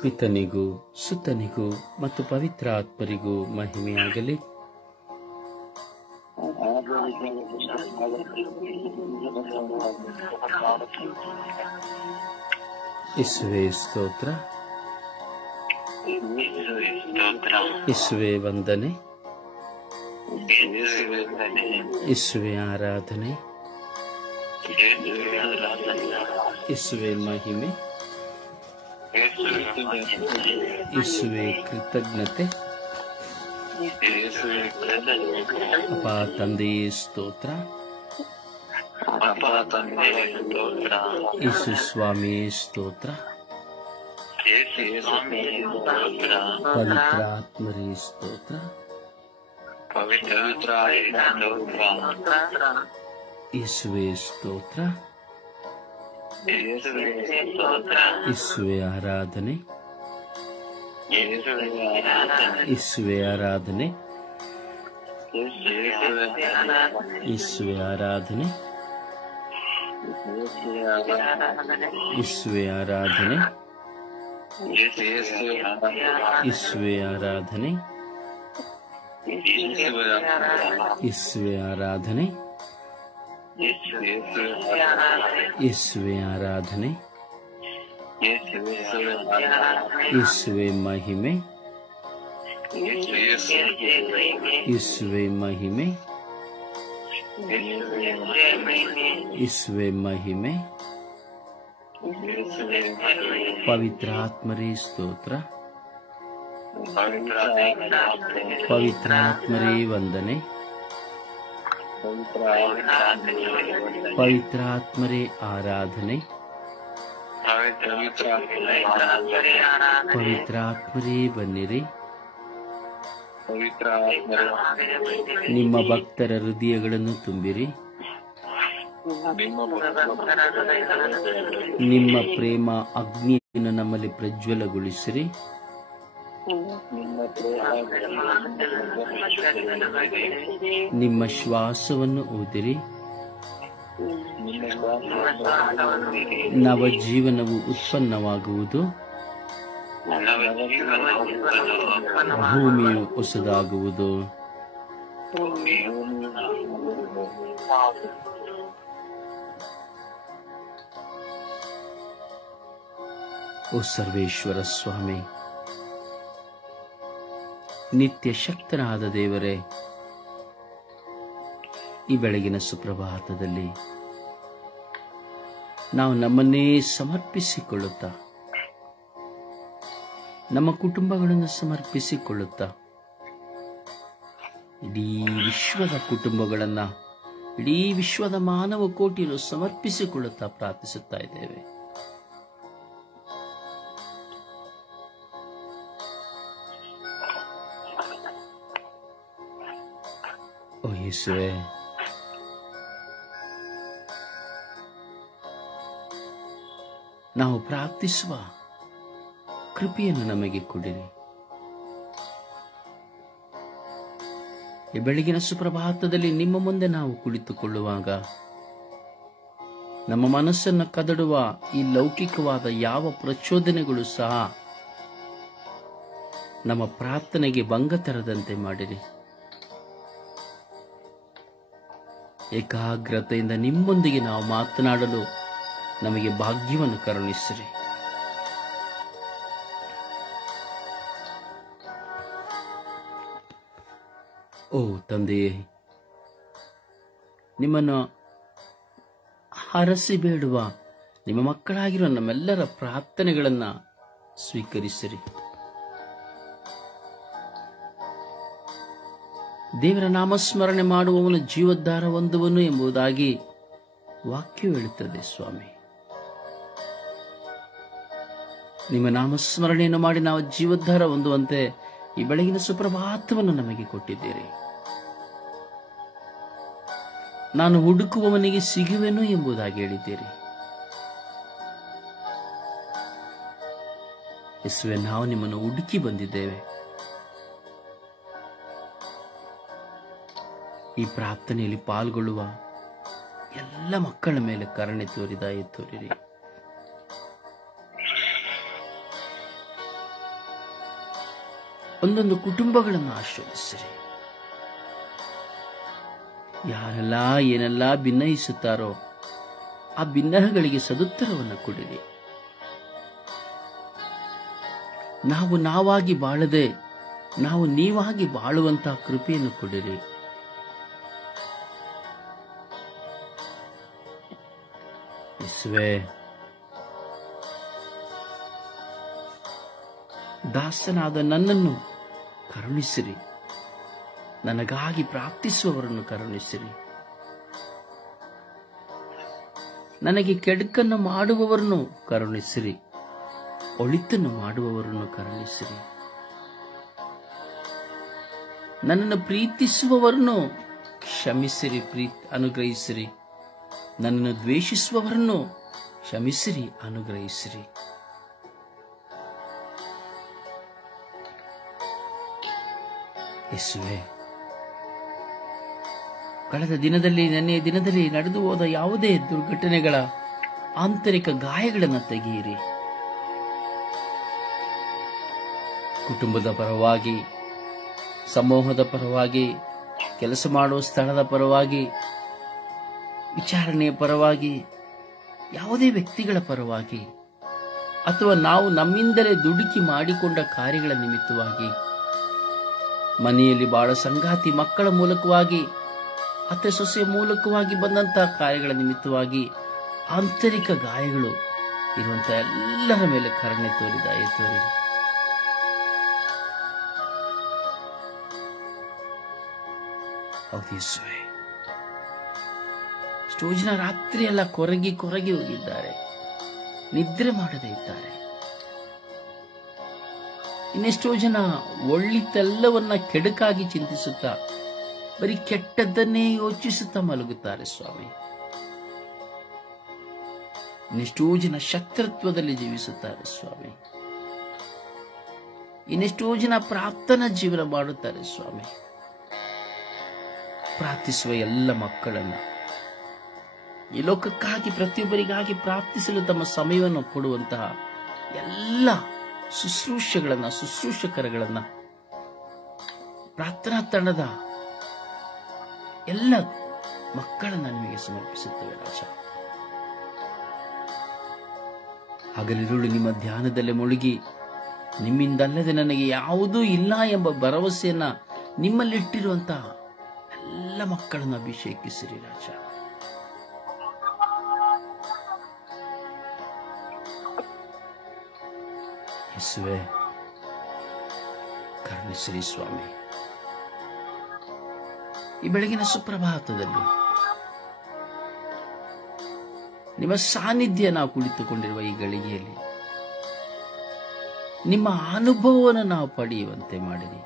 ಪಿತನಿಗೂ ಸುತನಿಗೂ ಮತ್ತು ಪವಿತ್ರ ಆತ್ಮರಿಗೂ ಮಹಿಮೆಯಾಗಲಿ. ಯೇಸುವೇ ಸ್ತೋತ್ರ, ಯೇಸುವೇ ವಂದನೆ, ಯೇಸುವೇ ಆರಾಧನೆ, ಯೇಸುವೇ ಮಹಿಮೆ, ಯೇಸುವೇ ಕೃತಜ್ಞತೆ. ಅಪ್ಪ ತಂದೆಯೇ ಸ್ತೋತ್ರ, ಯೇಸು ಸ್ವಾಮಿಯೇ ಸ್ತೋತ್ರ, ಪವಿತ್ರ ಆತ್ಮರೇ ಸ್ತೋತ್ರ, ಯೇಸುವೇ ಸ್ತೋತ್ರ, ಯೇಸುವೇ ಆರಾಧನೆ, ಯೇಸುವೇ ಆರಾಧನೆ, ಯೇಸುವೇ ಆರಾಧನೆ, ಯೇಸುವೇ ಆರಾಧನೆ, ಯೇಸುವೇ ಆರಾಧನೆ, ಯೇಸುವೇ ಆರಾಧನೆ, ಯೇಸುವೇ ಆರಾಧನೆ, ಯೇಸುವೇ ಮಹಿಮೆ, ಯೇಸುವೇ ಮಹಿಮೆ, ಯೇಸುವೇ ಮಹಿಮೆ, ಪವಿತ್ರ ಆತ್ಮರೇ ಸ್ತೋತ್ರ, ಪವಿತ್ರ ಆತ್ಮರೇ ವಂದನೆ, ಪವಿತ್ರ ಆತ್ಮರೇ ಆರಾಧನೆ, ಪವಿತ್ರ ಆತ್ಮರೇ ಬನ್ನಿರಿ. ನಿಮ್ಮ ಭಕ್ತರ ಹೃದಯಗಳನ್ನು ತುಂಬಿರಿ. ನಿಮ್ಮ ಪ್ರೇಮ ಅಗ್ನಿಯನ್ನು ನಮ್ಮಲ್ಲಿ ಪ್ರಜ್ವಲಗೊಳಿಸಿರಿ. ನಿಮ್ಮ ಶ್ವಾಸವನ್ನು ಊದಿರಿ. ನವಜೀವನವು ಉತ್ಪನ್ನವಾಗುವುದು. ಭೂಮಿಯು ಹೊಸದಾಗುವುದು. ಓ ಸರ್ವೇಶ್ವರ ಸ್ವಾಮಿ, ನಿತ್ಯ ಶಕ್ತನಾದ ದೇವರೇ, ಈ ಬೆಳಗಿನ ಸುಪ್ರಭಾತದಲ್ಲಿ ನಾವು ನಮ್ಮನ್ನೇ ಸಮರ್ಪಿಸಿಕೊಳ್ಳುತ್ತಾ, ನಮ್ಮ ಕುಟುಂಬಗಳನ್ನು ಸಮರ್ಪಿಸಿಕೊಳ್ಳುತ್ತಾ, ಇಡೀ ವಿಶ್ವದ ಕುಟುಂಬಗಳನ್ನ, ಇಡೀ ವಿಶ್ವದ ಮಾನವ ಕೋಟಿಯನ್ನು ಸಮರ್ಪಿಸಿಕೊಳ್ಳುತ್ತಾ ಪ್ರಾರ್ಥಿಸುತ್ತಾ ಇದ್ದೇವೆ. ಓ ಯೇಸುವೇ, ನಾವು ಪ್ರಾರ್ಥಿಸುವ ಕೃಪೆಯನ್ನು ನಮಗೆ ಕೊಡಿರಿ. ಈ ಬೆಳಗಿನ ಸುಪ್ರಭಾತದಲ್ಲಿ ನಿಮ್ಮ ಮುಂದೆ ನಾವು ಕುಳಿತುಕೊಳ್ಳುವಾಗ ನಮ್ಮ ಮನಸ್ಸನ್ನು ಕದಡುವ ಈ ಲೌಕಿಕವಾದ ಯಾವ ಪ್ರಚೋದನೆಗಳು ಸಹ ನಮ್ಮ ಪ್ರಾರ್ಥನೆಗೆ ಭಂಗ ತರದಂತೆ ಮಾಡಿರಿ. ಏಕಾಗ್ರತೆಯಿಂದ ನಿಮ್ಮೊಂದಿಗೆ ನಾವು ಮಾತನಾಡಲು ನಮಗೆ ಭಾಗ್ಯವನ್ನು ಕರುಣಿಸಿರಿ. ಓ ತಂದೆಯೇ, ನಿಮ್ಮನ್ನು ಹರಸಿ ಬೇಡುವ ನಿಮ್ಮ ಮಕ್ಕಳಾಗಿರುವ ನಮ್ಮೆಲ್ಲರ ಪ್ರಾರ್ಥನೆಗಳನ್ನು ಸ್ವೀಕರಿಸಿರಿ. ದೇವರ ನಾಮಸ್ಮರಣೆ ಮಾಡುವವನು ಜೀವೋದ್ಧಾರ ಹೊಂದುವನು ಎಂಬುದಾಗಿ ವಾಕ್ಯ ಹೇಳುತ್ತದೆ. ಸ್ವಾಮಿ, ನಿಮ್ಮ ನಾಮಸ್ಮರಣೆಯನ್ನು ಮಾಡಿ ನಾವು ಜೀವೋದ್ಧಾರ ಹೊಂದುವಂತೆ ಈ ಬೆಳಗಿನ ಸುಪ್ರಭಾತವನ್ನು ನಮಗೆ ಕೊಟ್ಟಿದ್ದೀರಿ. ನಾನು ಹುಡುಕುವವನಿಗೆ ಸಿಗುವೆನು ಎಂಬುದಾಗಿ ಹೇಳಿದ್ದೀರಿ. ಯೇಸುವೆ, ನಾವು ನಿಮ್ಮನ್ನು ಹುಡುಕಿ ಬಂದಿದ್ದೇವೆ. ಈ ಪ್ರಾರ್ಥನೆಯಲ್ಲಿ ಪಾಲ್ಗೊಳ್ಳುವ ಎಲ್ಲ ಮಕ್ಕಳ ಮೇಲೆ ಕರುಣೆ ತೋರಿರಿ. ಒಂದೊಂದು ಕುಟುಂಬಗಳನ್ನು ಆಶೀರ್ವದಿಸಿರಿ. ಯಾರೆಲ್ಲ ಏನೆಲ್ಲ ಭಿನ್ನಯಿಸುತ್ತಾರೋ ಆ ಭಿನ್ನಹಗಳಿಗೆ ಸದುತ್ತರವನ್ನು ಕೊಡಿರಿ. ನಾವು ನಾವಾಗಿ ಬಾಳದೆ ನಾವು ನೀವಾಗಿ ಬಾಳುವಂತಹ ಕೃಪೆಯನ್ನು ಕೊಡಿರಿ. ಯೇಸುವೇ, ದಾಸನಾದ ನನ್ನನ್ನು ಕರುಣಿಸಿರಿ. ನನಗಾಗಿ ಪ್ರಾರ್ಥಿಸುವವರನ್ನು ಕರುಣಿಸಿರಿ. ನನಗೆ ಕೆಡುಕನ್ನು ಮಾಡುವವರನ್ನು ಕರುಣಿಸಿರಿ. ಒಳಿತನ್ನು ಮಾಡುವವರನ್ನು ಕರುಣಿಸಿರಿ. ನನ್ನನ್ನು ಪ್ರೀತಿಸುವವರನ್ನು ಕ್ಷಮಿಸಿರಿ, ಅನುಗ್ರಹಿಸಿರಿ. ನನ್ನನ್ನು ದ್ವೇಷಿಸುವವರನ್ನು ಕ್ಷಮಿಸಿರಿ, ಅನುಗ್ರಹಿಸಿರಿ. ಯೇಸುವೇ, ಕಳೆದ ದಿನದಲ್ಲಿ ನೆನ್ನೆಯ ದಿನದಲ್ಲಿ ನಡೆದು ಹೋದ ಯಾವುದೇ ದುರ್ಘಟನೆಗಳ ಆಂತರಿಕ ಗಾಯಗಳನ್ನು ತೆಗೆಯಿರಿ. ಕುಟುಂಬದ ಪರವಾಗಿ, ಸಮೂಹದ ಪರವಾಗಿ, ಕೆಲಸ ಮಾಡುವ ಸ್ಥಳದ ಪರವಾಗಿ, ವಿಚಾರಣೆಯ ಪರವಾಗಿ, ಯಾವುದೇ ವ್ಯಕ್ತಿಗಳ ಪರವಾಗಿ ಅಥವಾ ನಾವು ನಮ್ಮಿಂದಲೇ ದುಡುಕಿ ಮಾಡಿಕೊಂಡ ಕಾರ್ಯಗಳ ನಿಮಿತ್ತವಾಗಿ, ಮನೆಯಲ್ಲಿ ಬಾಳ ಸಂಗಾತಿ ಮಕ್ಕಳ ಮೂಲಕವಾಗಿ, ಅತ್ತೆ ಸೊಸೆಯ ಮೂಲಕವಾಗಿ ಬಂದಂತಹ ಕಾರ್ಯಗಳ ನಿಮಿತ್ತವಾಗಿ ಆಂತರಿಕ ಗಾಯಗಳು ಇರುವಂತಹ ಎಲ್ಲರ ಮೇಲೆ ಕರುಣೆ ತೋರಿ ದಯೆ ತೋರಿರಿ. ಹೌದು ಯೇಸುವೇ, ಎಷ್ಟೋ ಜನ ರಾತ್ರಿ ಎಲ್ಲ ಕೊರಗಿ ಹೋಗಿದ್ದಾರೆ, ನಿದ್ರೆ ಮಾಡದೇ ಇದ್ದಾರೆ. ಇನ್ನೆಷ್ಟೋ ಜನ ಒಳ್ಳಿತೆಲ್ಲವನ್ನ ಕೆಡುಕಾಗಿ ಚಿಂತಿಸುತ್ತಾ ಬರೀ ಕೆಟ್ಟದ್ದನ್ನೇ ಯೋಚಿಸುತ್ತಾ ಮಲಗುತ್ತಾರೆ ಸ್ವಾಮಿ. ಇನ್ನೆಷ್ಟೋ ಜನ ಶತ್ರುತ್ವದಲ್ಲಿ ಜೀವಿಸುತ್ತಾರೆ ಸ್ವಾಮಿ. ಇನ್ನೆಷ್ಟೋ ಜನ ಪ್ರಾರ್ಥನಾ ಜೀವನ ಮಾಡುತ್ತಾರೆ ಸ್ವಾಮಿ. ಪ್ರಾರ್ಥಿಸುವ ಎಲ್ಲ ಮಕ್ಕಳನ್ನ ಈ ಲೋಕಕ್ಕಾಗಿ ಪ್ರತಿಯೊಬ್ಬರಿಗಾಗಿ ಪ್ರಾರ್ಥಿಸಲು ತಮ್ಮ ಸಮಯವನ್ನು ಕೊಡುವಂತಹ ಎಲ್ಲ ಶುಶ್ರೂಷಕರನ್ನ ಪ್ರಾರ್ಥನಾ ತಂಡದ ಎಲ್ಲ ಮಕ್ಕಳನ್ನ ನಿಮಗೆ ಸಮರ್ಪಿಸುತ್ತೇವೆ ರಾಜ. ಹಗಲಿರುಳು ನಿಮ್ಮ ಧ್ಯಾನದಲ್ಲೇ ಮುಳುಗಿ ನಿಮ್ಮಿಂದಲ್ಲದೆ ನನಗೆ ಯಾವುದೂ ಇಲ್ಲ ಎಂಬ ಭರವಸೆಯನ್ನ ನಿಮ್ಮಲ್ಲಿಟ್ಟಿರುವಂತಹ ಎಲ್ಲ ಮಕ್ಕಳನ್ನು ಅಭಿಷೇಕಿಸಿರಿ ರಾಜ. ಯೇಸುವೇ, ಕರುಣಿಸಿರಿ ಸ್ವಾಮಿ. ಈ ಬೆಳಗಿನ ಸುಪ್ರಭಾತದಲ್ಲಿ ನಿಮ್ಮ ಸಾನ್ನಿಧ್ಯ ನಾವು ಕುಳಿತುಕೊಂಡಿರುವ ಈ ಗಳಿಗೆಯಲ್ಲಿ ನಿಮ್ಮ ಅನುಭವವನ್ನು ನಾವು ಪಡೆಯುವಂತೆ ಮಾಡಿರಿ.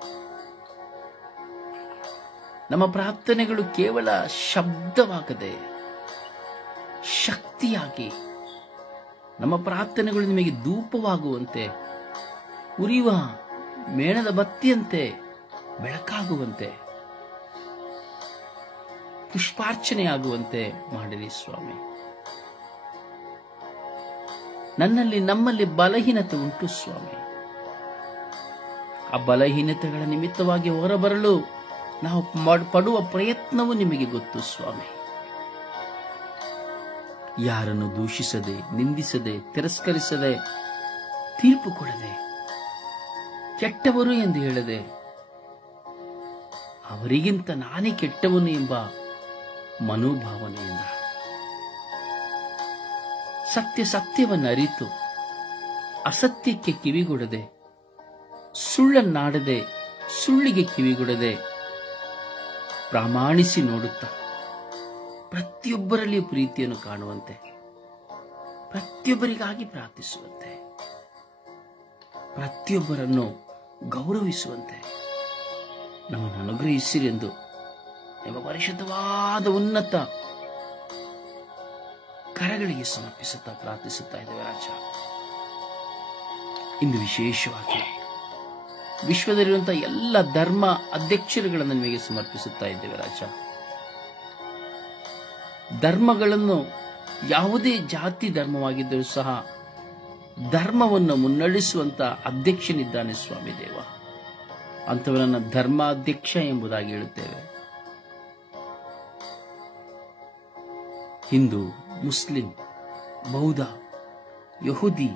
ನಮ್ಮ ಪ್ರಾರ್ಥನೆಗಳು ಕೇವಲ ಶಬ್ದವಾಗದೆ ಶಕ್ತಿಯಾಗಿ, ನಮ್ಮ ಪ್ರಾರ್ಥನೆಗಳು ನಿಮಗೆ ಧೂಪವಾಗುವಂತೆ, ಉರಿಯುವ ಮೇಣದ ಬತ್ತಿಯಂತೆ ಬೆಳಕಾಗುವಂತೆ, ಪುಷ್ಪಾರ್ಚನೆಯಾಗುವಂತೆ ಮಾಡಿರಿ ಸ್ವಾಮಿ. ನಮ್ಮಲ್ಲಿ ಬಲಹೀನತೆ ಉಂಟು ಸ್ವಾಮಿ. ಆ ಬಲಹೀನತೆಗಳ ನಿಮಿತ್ತವಾಗಿ ಹೊರಬರಲು ನಾವು ಪಡುವ ಪ್ರಯತ್ನವೂ ನಿಮಗೆ ಗೊತ್ತು ಸ್ವಾಮಿ. ಯಾರನ್ನು ದೂಷಿಸದೆ, ನಿಂದಿಸದೆ, ತಿರಸ್ಕರಿಸದೆ, ತೀರ್ಪು ಕೊಡದೆ, ಕೆಟ್ಟವರು ಎಂದು ಹೇಳದೆ, ಅವರಿಗಿಂತ ನಾನೇ ಕೆಟ್ಟವನು ಎಂಬ ಮನೋಭಾವನೆಯಿಂದ ಸತ್ಯವನ್ನು ಅರಿತು ಅಸತ್ಯಕ್ಕೆ ಕಿವಿಗೊಡದೆ, ಸುಳ್ಳನ್ನಾಡದೆ, ಸುಳ್ಳಿಗೆ ಕಿವಿಗೊಡದೆ, ಪ್ರಾಮಾಣಿಸಿ ನೋಡುತ್ತಾ ಪ್ರತಿಯೊಬ್ಬರಲ್ಲಿಯೂ ಪ್ರೀತಿಯನ್ನು ಕಾಣುವಂತೆ, ಪ್ರತಿಯೊಬ್ಬರಿಗಾಗಿ ಪ್ರಾರ್ಥಿಸುವಂತೆ, ಪ್ರತಿಯೊಬ್ಬರನ್ನು ಗೌರವಿಸುವಂತೆ ನಮ್ಮನ್ನು ಅನುಗ್ರಹಿಸಿರಿ ಎಂದು ನಿಮ್ಮ ಪರಿಶುದ್ಧವಾದ ಉನ್ನತ ಕರಗಳಿಗೆ ಸಮರ್ಪಿಸುತ್ತಾ ಪ್ರಾರ್ಥಿಸುತ್ತಾ ಇದ್ದೇವೆ ರಾಜ. ಇಂದು ವಿಶೇಷವಾಗಿ ವಿಶ್ವದಲ್ಲಿರುವಂತಹ ಎಲ್ಲ ಧರ್ಮ ಅಧ್ಯಕ್ಷರುಗಳನ್ನು ನಿಮಗೆ ಸಮರ್ಪಿಸುತ್ತಾ ಇದ್ದೇವೆ ರಾಜ. ಧರ್ಮಗಳನ್ನು ಯಾವುದೇ ಜಾತಿ ಧರ್ಮವಾಗಿದ್ದರೂ ಸಹ ಧರ್ಮವನ್ನು ಮುನ್ನಡೆಸುವಂತ ಅಧ್ಯಕ್ಷನಿದ್ದಾನೆ ಸ್ವಾಮಿ ದೇವ. ಅಂಥವರನ್ನು ಧರ್ಮಾಧ್ಯಕ್ಷ ಎಂಬುದಾಗಿ ಹೇಳುತ್ತೇವೆ. ಹಿಂದೂ, ಮುಸ್ಲಿಂ, ಬೌದ್ಧ, ಯಹೂದಿ,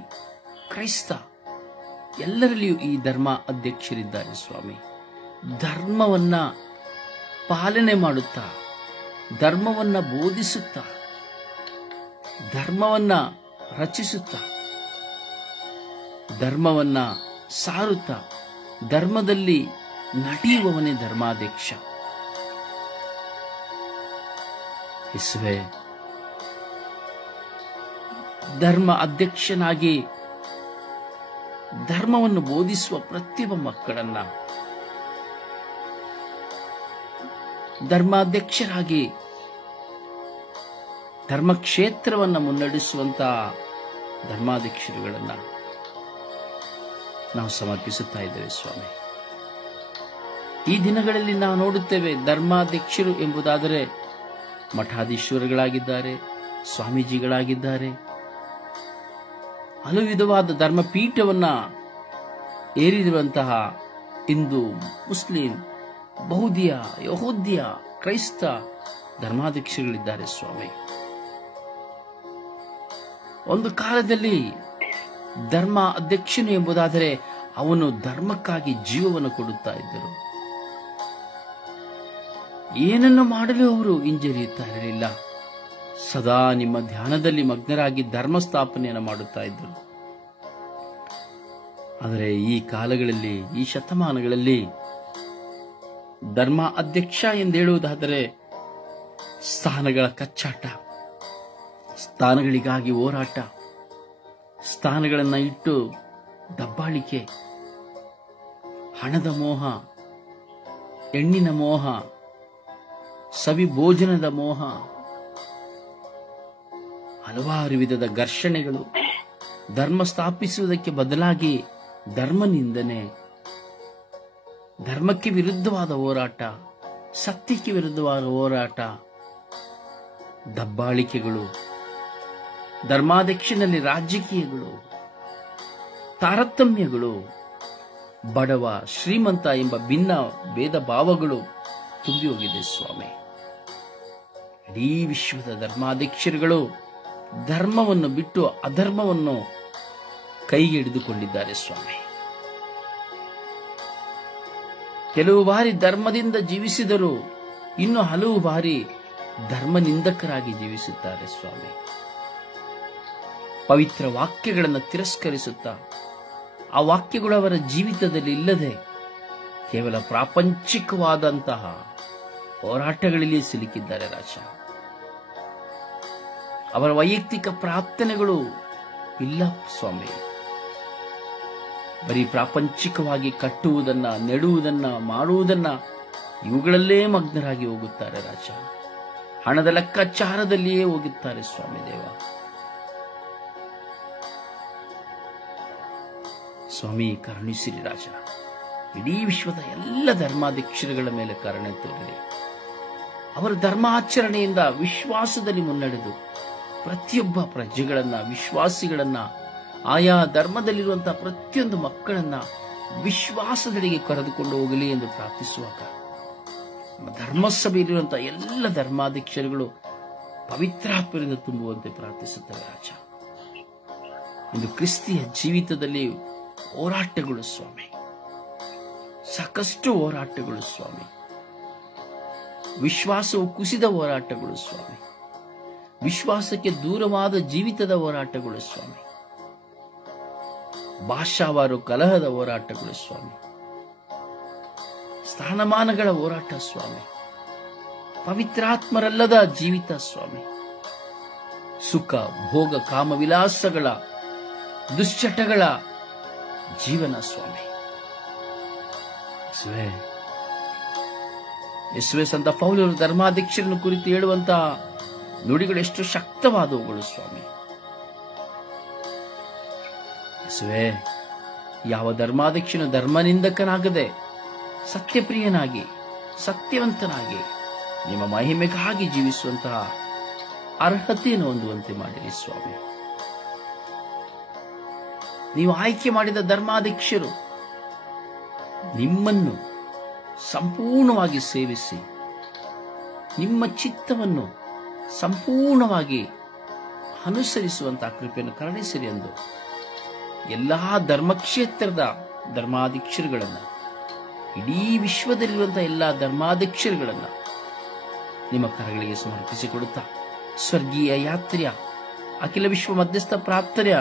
ಕ್ರೈಸ್ತ ಎಲ್ಲರಲ್ಲಿಯೂ ಈ ಧರ್ಮ ಅಧ್ಯಕ್ಷರಿದ್ದಾರೆ ಸ್ವಾಮಿ. ಧರ್ಮವನ್ನ ಪಾಲನೆ ಮಾಡುತ್ತಾ, ಧರ್ಮವನ್ನ ಬೋಧಿಸುತ್ತಾ, ಧರ್ಮವನ್ನ ರಚಿಸುತ್ತಾ, ಧರ್ಮವನ್ನ ಸಾರುತ್ತಾ, ಧರ್ಮದಲ್ಲಿ ನಡೆಯುವವನೇ ಧರ್ಮಾಧ್ಯಕ್ಷ. ಯೇಸುವೇ, ಧರ್ಮ ಅಧ್ಯಕ್ಷನಾಗಿ ಧರ್ಮವನ್ನು ಬೋಧಿಸುವ ಪ್ರತಿಯೊಬ್ಬ ಮಕ್ಕಳನ್ನ, ಧರ್ಮಾಧ್ಯಕ್ಷರಾಗಿ ಧರ್ಮಕ್ಷೇತ್ರವನ್ನು ಮುನ್ನಡೆಸುವಂತಹ ಧರ್ಮಾಧ್ಯಕ್ಷರುಗಳನ್ನ ನಾವು ಸಮರ್ಪಿಸುತ್ತಾ ಇದ್ದೇವೆ ಸ್ವಾಮಿ. ಈ ದಿನಗಳಲ್ಲಿ ನಾವು ನೋಡುತ್ತೇವೆ, ಧರ್ಮಾಧ್ಯಕ್ಷರು ಎಂಬುದಾದರೆ ಮಠಾಧೀಶ್ವರಗಳಾಗಿದ್ದಾರೆ, ಸ್ವಾಮೀಜಿಗಳಾಗಿದ್ದಾರೆ, ಹಲವು ವಿಧವಾದ ಧರ್ಮಪೀಠವನ್ನ ಏರಿರುವಂತಹ ಹಿಂದೂ, ಮುಸ್ಲಿಂ, ಬೌದ್ಧ, ಯಹೂದ್ಯ, ಕ್ರೈಸ್ತ ಧರ್ಮಾಧ್ಯಕ್ಷರುಗಳಿದ್ದಾರೆ ಸ್ವಾಮಿ. ಒಂದು ಕಾಲದಲ್ಲಿ ಧರ್ಮ ಅಧ್ಯಕ್ಷನು ಎಂಬುದಾದರೆ ಅವನು ಧರ್ಮಕ್ಕಾಗಿ ಜೀವವನ್ನು ಕೊಡುತ್ತಾ ಇದ್ದರು. ಏನನ್ನು ಮಾಡಲು ಅವರು ಹಿಂಜರಿಯುತ್ತಾ ಇರಲಿಲ್ಲ. ಸದಾ ನಿಮ್ಮ ಧ್ಯಾನದಲ್ಲಿ ಮಗ್ನರಾಗಿ ಧರ್ಮ ಸ್ಥಾಪನೆಯನ್ನು ಮಾಡುತ್ತಾ ಇದ್ದರು. ಆದರೆ ಈ ಕಾಲಗಳಲ್ಲಿ, ಈ ಶತಮಾನಗಳಲ್ಲಿ ಧರ್ಮ ಅಧ್ಯಕ್ಷ ಎಂದೇಳುವುದಾದರೆ ಸ್ಥಾನಗಳ ಕಚ್ಚಾಟ, ಸ್ಥಾನಗಳಿಗಾಗಿ ಹೋರಾಟ, ಸ್ಥಾನಗಳನ್ನು ಇಟ್ಟು ದಬ್ಬಾಳಿಕೆ, ಹಣದ ಮೋಹ, ಹೆಣ್ಣಿನ ಮೋಹ, ಸವಿ ಭೋಜನದ ಮೋಹ, ಹಲವಾರು ವಿಧದ ಘರ್ಷಣೆಗಳು, ಧರ್ಮ ಸ್ಥಾಪಿಸುವುದಕ್ಕೆ ಬದಲಾಗಿ ಧರ್ಮ ನಿಂದನೆ, ಧರ್ಮಕ್ಕೆ ವಿರುದ್ಧವಾದ ಹೋರಾಟ, ಸತ್ಯಕ್ಕೆ ವಿರುದ್ಧವಾದ ಹೋರಾಟ, ದಬ್ಬಾಳಿಕೆಗಳು, ಧರ್ಮಾಧ್ಯಕ್ಷನಲ್ಲಿ ರಾಜಕೀಯಗಳು, ತಾರತಮ್ಯಗಳು, ಬಡವ ಶ್ರೀಮಂತ ಎಂಬ ಭಿನ್ನ ಭೇದ ಭಾವಗಳು ತುಂಬಿ ಹೋಗಿದೆ ಸ್ವಾಮಿ. ಇಡೀ ವಿಶ್ವದ ಧರ್ಮಾಧ್ಯಕ್ಷರುಗಳು ಧರ್ಮವನ್ನು ಬಿಟ್ಟು ಅಧರ್ಮವನ್ನು ಕೈಗೆ ಹಿಡಿದುಕೊಂಡಿದ್ದಾರೆ ಸ್ವಾಮಿ. ಕೆಲವು ಬಾರಿ ಧರ್ಮದಿಂದ ಜೀವಿಸಿದರು, ಇನ್ನು ಹಲವು ಬಾರಿ ಧರ್ಮನಿಂದಕರಾಗಿ ಜೀವಿಸುತ್ತಾರೆ ಸ್ವಾಮಿ. ಪವಿತ್ರ ವಾಕ್ಯಗಳನ್ನು ತಿರಸ್ಕರಿಸುತ್ತಾ, ಆ ವಾಕ್ಯಗಳು ಅವರ ಜೀವಿತದಲ್ಲಿ ಇಲ್ಲದೆ ಕೇವಲ ಪ್ರಾಪಂಚಿಕವಾದಂತಹ ಹೋರಾಟಗಳಲ್ಲಿ ಸಿಲುಕಿದ್ದಾರೆ ರಾಜ. ಅವರ ವೈಯಕ್ತಿಕ ಪ್ರಾರ್ಥನೆಗಳು ಇಲ್ಲ ಸ್ವಾಮಿ. ಬರೀ ಪ್ರಾಪಂಚಿಕವಾಗಿ ಕಟ್ಟುವುದನ್ನ, ನೆಡುವುದನ್ನ, ಮಾಡುವುದನ್ನ ಇವುಗಳಲ್ಲೇ ಮಗ್ನರಾಗಿ ಹೋಗುತ್ತಾರೆ ರಾಜ. ಹಣದ ಲೆಕ್ಕಾಚಾರದಲ್ಲಿಯೇ ಹೋಗುತ್ತಾರೆ ಸ್ವಾಮಿ ದೇವ. ಸ್ವಾಮಿ ಕರುಣಿಸಿರಿ ರಾಜ. ಇಡೀ ವಿಶ್ವದ ಎಲ್ಲ ಧರ್ಮಾಧ್ಯಕ್ಷರುಗಳ ಮೇಲೆ ಕರುಣೆ ತೋರಿರಿ. ಅವರ ಧರ್ಮಾಚರಣೆಯಿಂದ ವಿಶ್ವಾಸದಲ್ಲಿ ಮುನ್ನಡೆದು ಪ್ರತಿಯೊಬ್ಬ ಪ್ರಜೆಗಳನ್ನ, ವಿಶ್ವಾಸಿಗಳನ್ನ, ಆಯಾ ಧರ್ಮದಲ್ಲಿರುವಂತಹ ಪ್ರತಿಯೊಂದು ಮಕ್ಕಳನ್ನ ವಿಶ್ವಾಸದೆಡೆಗೆ ಕರೆದುಕೊಂಡು ಹೋಗಲಿ ಎಂದು ಪ್ರಾರ್ಥಿಸುವಾಗ, ನಮ್ಮ ಧರ್ಮಸಭೆಯಲ್ಲಿರುವಂತಹ ಎಲ್ಲ ಧರ್ಮಾಧ್ಯಕ್ಷರುಗಳು ಪವಿತ್ರಾತ್ಮರಿಂದ ತುಂಬುವಂತೆ ಪ್ರಾರ್ಥಿಸುತ್ತೇವೆ ರಾಜ. ಇಂದು ಕ್ರಿಸ್ತಿಯ ಜೀವಿತದಲ್ಲಿ ಹೋರಾಟಗಳು ಸ್ವಾಮಿ, ಸಾಕಷ್ಟು ಹೋರಾಟಗಳು ಸ್ವಾಮಿ. ವಿಶ್ವಾಸವು ಕುಸಿದ ಹೋರಾಟಗಳು ಸ್ವಾಮಿ. ವಿಶ್ವಾಸಕ್ಕೆ ದೂರವಾದ ಜೀವಿತದ ಹೋರಾಟಗಳು ಸ್ವಾಮಿ. ಭಾಷಾವಾರು ಕಲಹದ ಹೋರಾಟಗಳು ಸ್ವಾಮಿ. ಸ್ಥಾನಮಾನಗಳ ಹೋರಾಟ ಸ್ವಾಮಿ. ಪವಿತ್ರಾತ್ಮರಲ್ಲದ ಜೀವಿತ ಸ್ವಾಮಿ. ಸುಖ ಭೋಗ ಕಾಮವಿಲಾಸಗಳ ದುಶ್ಚಟಗಳ ಜೀವನ ಸ್ವಾಮಿ. ಯೇಸುವೆ, ಸಂತ ಪೌಲರು ಧರ್ಮಾಧ್ಯಕ್ಷರನ್ನು ಕುರಿತು ಹೇಳುವಂತಹ ನುಡಿಗಳು ಎಷ್ಟು ಶಕ್ತವಾದವುಗಳು ಸ್ವಾಮಿ. ಯೇಸುವೆ, ಯಾವ ಧರ್ಮಾಧ್ಯಕ್ಷನು ಧರ್ಮನಿಂದಕನಾಗದೆ ಸತ್ಯಪ್ರಿಯನಾಗಿ, ಸತ್ಯವಂತನಾಗಿ ನಿಮ್ಮ ಮಹಿಮೆಗಾಗಿ ಜೀವಿಸುವಂತಹ ಅರ್ಹತೆಯನ್ನು ಹೊಂದುವಂತೆ ಮಾಡಿರಿ ಸ್ವಾಮಿ. ನೀವು ಆಯ್ಕೆ ಮಾಡಿದ ಧರ್ಮಾಧ್ಯಕ್ಷರು ನಿಮ್ಮನ್ನು ಸಂಪೂರ್ಣವಾಗಿ ಸೇವಿಸಿ ನಿಮ್ಮ ಚಿತ್ತವನ್ನು ಸಂಪೂರ್ಣವಾಗಿ ಅನುಸರಿಸುವಂತಹ ಕೃಪೆಯನ್ನು ಕರುಣಿಸಿರಿ ಎಂದು ಎಲ್ಲಾ ಧರ್ಮಕ್ಷೇತ್ರದ ಧರ್ಮಾಧ್ಯಕ್ಷರುಗಳನ್ನು, ಇಡೀ ವಿಶ್ವದಲ್ಲಿರುವಂತಹ ಎಲ್ಲಾ ಧರ್ಮಾಧ್ಯಕ್ಷರುಗಳನ್ನು ನಿಮ್ಮ ಕರಗಳಿಗೆ ಸಮರ್ಪಿಸಿಕೊಡುತ್ತಾ ಸ್ವರ್ಗೀಯ ಯಾತ್ರೆಯ ಅಖಿಲ ವಿಶ್ವ ಮಧ್ಯಸ್ಥ ಪ್ರಾರ್ಥನೆಯ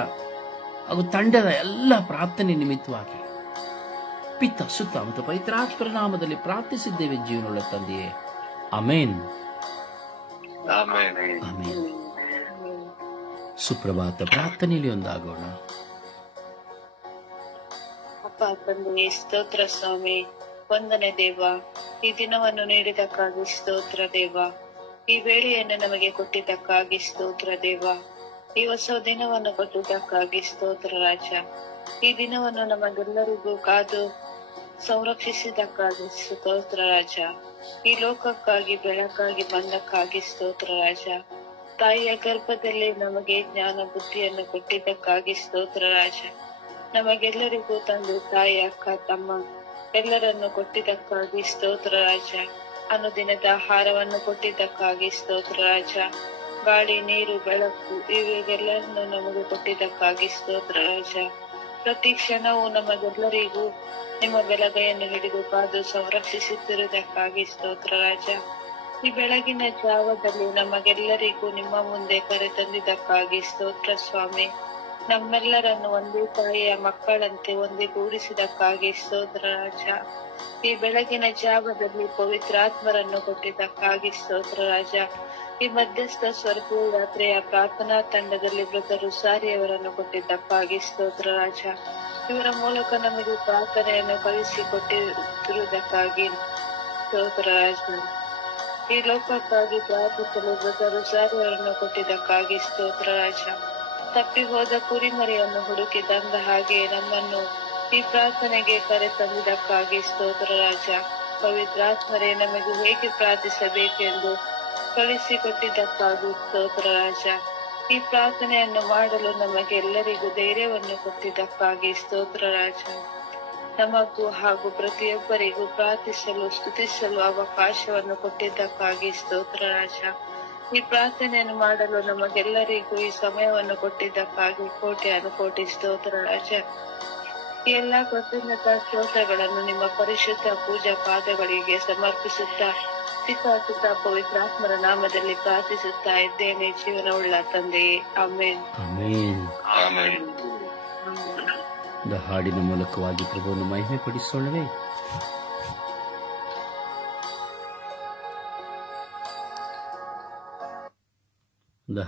ಹಾಗೂ ತಂಡದ ಎಲ್ಲ ಪ್ರಾರ್ಥನೆ ನಿಮಿತ್ತವಾಗಿ ಪಿತ್ತ ಸುತ್ತ ಮತ್ತು ಪವಿತ್ರಾತ್ಮರ ನಾಮದಲ್ಲಿ ಪ್ರಾರ್ಥಿಸಿದ್ದೇವೆ ಜೀವನವುಳ್ಳ ತಂದೆಯೇ, ಆಮೇನ್. ಆಮೇನ್. ಸುಪ್ರಭಾತ ಪ್ರಾರ್ಥನೆಯಲ್ಲಿ ಒಂದಾಗೋಣ. ಅಪ್ಪ ತಂದೆಯೇ, ಸ್ತೋತ್ರ ಸ್ವಾಮಿ, ವಂದನೆ ದೇವ. ಈ ದಿನವನ್ನು ನೀಡಿದಕ್ಕಾಗಿ ಸ್ತೋತ್ರ ದೇವ. ಈ ವೇಳೆಯನ್ನು ನಮಗೆ ಕೊಟ್ಟಿದ್ದಕ್ಕಾಗಿ ಸ್ತೋತ್ರ ದೇವ. ಈ ಹೊಸ ದಿನವನ್ನು ಕೊಟ್ಟಿದ್ದಕ್ಕಾಗಿ ಸ್ತೋತ್ರ ರಾಜ. ಈ ದಿನವನ್ನು ನಮಗೆಲ್ಲರಿಗೂ ಕಾದು ಸಂರಕ್ಷಿಸಿದ್ದಕ್ಕಾಗಿ ಸ್ತೋತ್ರ ರಾಜ. ಈ ಲೋಕಕ್ಕಾಗಿ ಬೆಳಕಾಗಿ ಬಂದಕ್ಕಾಗಿ ಸ್ತೋತ್ರ ರಾಜ. ತಾಯಿಯ ಗರ್ಭದಲ್ಲಿ ನಮಗೆ ಜ್ಞಾನ ಬುದ್ಧಿಯನ್ನು ಕೊಟ್ಟಿದ್ದಕ್ಕಾಗಿ ಸ್ತೋತ್ರ ರಾಜ. ನಮಗೆಲ್ಲರಿಗೂ ತಂದೆ ತಾಯಿ ಅಕ್ಕ ತಮ್ಮ ಎಲ್ಲರನ್ನು ಕೊಟ್ಟಿದ್ದಕ್ಕಾಗಿ ಸ್ತೋತ್ರ ರಾಜ. ಅನುದಿನದ ಆಹಾರವನ್ನು ಕೊಟ್ಟಿದ್ದಕ್ಕಾಗಿ ಸ್ತೋತ್ರ ರಾಜ. ಗಾಳಿ ನೀರು ಬೆಳಕು ಇವೆಲ್ಲರನ್ನು ನಮಗೆ ಕೊಟ್ಟಿದ್ದಕ್ಕಾಗಿ ಸ್ತೋತ್ರ ರಾಜ. ಪ್ರತಿ ಕ್ಷಣವೂ ನಮಗೆಲ್ಲರಿಗೂ ನಿಮ್ಮ ಬೆಳಗೈಯನ್ನು ಹಿಡಿದು ಕಾದು ಸಂರಕ್ಷಿಸುತ್ತಿರುವುದಕ್ಕಾಗಿ ಸ್ತೋತ್ರ ರಾಜ. ಈ ಬೆಳಗಿನ ಜಾವದಲ್ಲಿ ನಮಗೆಲ್ಲರಿಗೂ ನಿಮ್ಮ ಮುಂದೆ ಕರೆ ತಂದಿದ್ದಕ್ಕಾಗಿ ಸ್ತೋತ್ರ ಸ್ವಾಮಿ. ನಮ್ಮೆಲ್ಲರನ್ನು ಒಂದೇ ತಾಯಿಯ ಮಕ್ಕಳಂತೆ ಒಂದೇಗೂಡಿಸಿದಕ್ಕಾಗಿ ಸ್ತೋತ್ರ ರಾಜ. ಈ ಬೆಳಗಿನ ಜಾವದಲ್ಲಿ ಪವಿತ್ರಾತ್ಮರನ್ನು ಕೊಟ್ಟಿದ್ದಕ್ಕಾಗಿ ಸ್ತೋತ್ರ ರಾಜ. ಈ ಮಧ್ಯಸ್ಥ ಸ್ವರ್ಗೀಯ ಯಾತ್ರೆಯ ಪ್ರಾರ್ಥನಾ ತಂಡದಲ್ಲಿ ಬ್ರದರ್ ಉಸಾರಿಯವರನ್ನು ಕೊಟ್ಟಿದ್ದಕ್ಕಾಗಿ ಸ್ತೋತ್ರ ರಾಜ. ಇವರ ಮೂಲಕ ನಮಗೆ ಪ್ರಾರ್ಥನೆಯನ್ನು ಕಳಿಸಿಕೊಟ್ಟಿರುವುದಕ್ಕಾಗಿ ಸ್ತೋತ್ರ ರಾಜ. ಈ ಲೋಕಕ್ಕಾಗಿ ಪ್ರಾರ್ಥಿಸಲು ಬ್ರದರ್ ಉಸಾರಿಯವರನ್ನು ಕೊಟ್ಟಿದ್ದಕ್ಕಾಗಿ ಸ್ತೋತ್ರ ರಾಜ. ತಪ್ಪಿ ಹೋದ ಕುರಿಮರಿಯನ್ನು ಹುಡುಕಿ ತಂದ ಹಾಗೆ ನಮ್ಮನ್ನು ಈ ಪ್ರಾರ್ಥನೆಗೆ ಕರೆ ತಂದಿದ್ದಕ್ಕಾಗಿ ಸ್ತೋತ್ರ ರಾಜ. ಪವಿತ್ರಾತ್ಮರೇ, ನಮಗೆ ಹೇಗೆ ಪ್ರಾರ್ಥಿಸಬೇಕೆಂದು ಕಳಿಸಿಕೊಟ್ಟಿದ್ದಕ್ಕಾಗಿ ಸ್ತೋತ್ರ ರಾಜ. ಈ ಪ್ರಾರ್ಥನೆಯನ್ನು ಮಾಡಲು ನಮಗೆಲ್ಲರಿಗೂ ಧೈರ್ಯವನ್ನು ಕೊಟ್ಟಿದ್ದಕ್ಕಾಗಿ ಸ್ತೋತ್ರ ರಾಜ. ನಮಗೂ ಹಾಗೂ ಪ್ರತಿಯೊಬ್ಬರಿಗೂ ಪ್ರಾರ್ಥಿಸಲು ಸ್ತುತಿಸಲು ಅವಕಾಶವನ್ನು ಕೊಟ್ಟಿದ್ದಕ್ಕಾಗಿ ಸ್ತೋತ್ರ ರಾಜ. ಈ ಪ್ರಾರ್ಥನೆಯನ್ನು ಮಾಡಲು ನಮಗೆಲ್ಲರಿಗೂ ಈ ಸಮಯವನ್ನು ಕೊಟ್ಟಿದ್ದಕ್ಕಾಗಿ ಕೋಟಿ ಸ್ತೋತ್ರ ರಾಜ. ಈ ಎಲ್ಲಾ ಕೃತಜ್ಞತಾ ಸ್ತೋತ್ರಗಳನ್ನು ನಿಮ್ಮ ಪರಿಶುದ್ಧ ಪೂಜಾ ಪಾದಗಳಿಗೆ ಸಮರ್ಪಿಸುತ್ತಾ ಪಿತಾ ಪವಿತ್ರಾತ್ಮರ ನಾಮದಲ್ಲಿ ಪ್ರಾರ್ಥಿಸುತ್ತಾ ಇದ್ದೇನೆ ಜೀವನವುಳ್ಳ ತಂದೆಯೇ, ಆಮೇನ್. ಹಾಡಿನ ಮೂಲಕವಾಗಿ ಪ್ರಭುವನ್ನು ಮಹಿಮೆ ಪಡಿಸೋಣವೇ.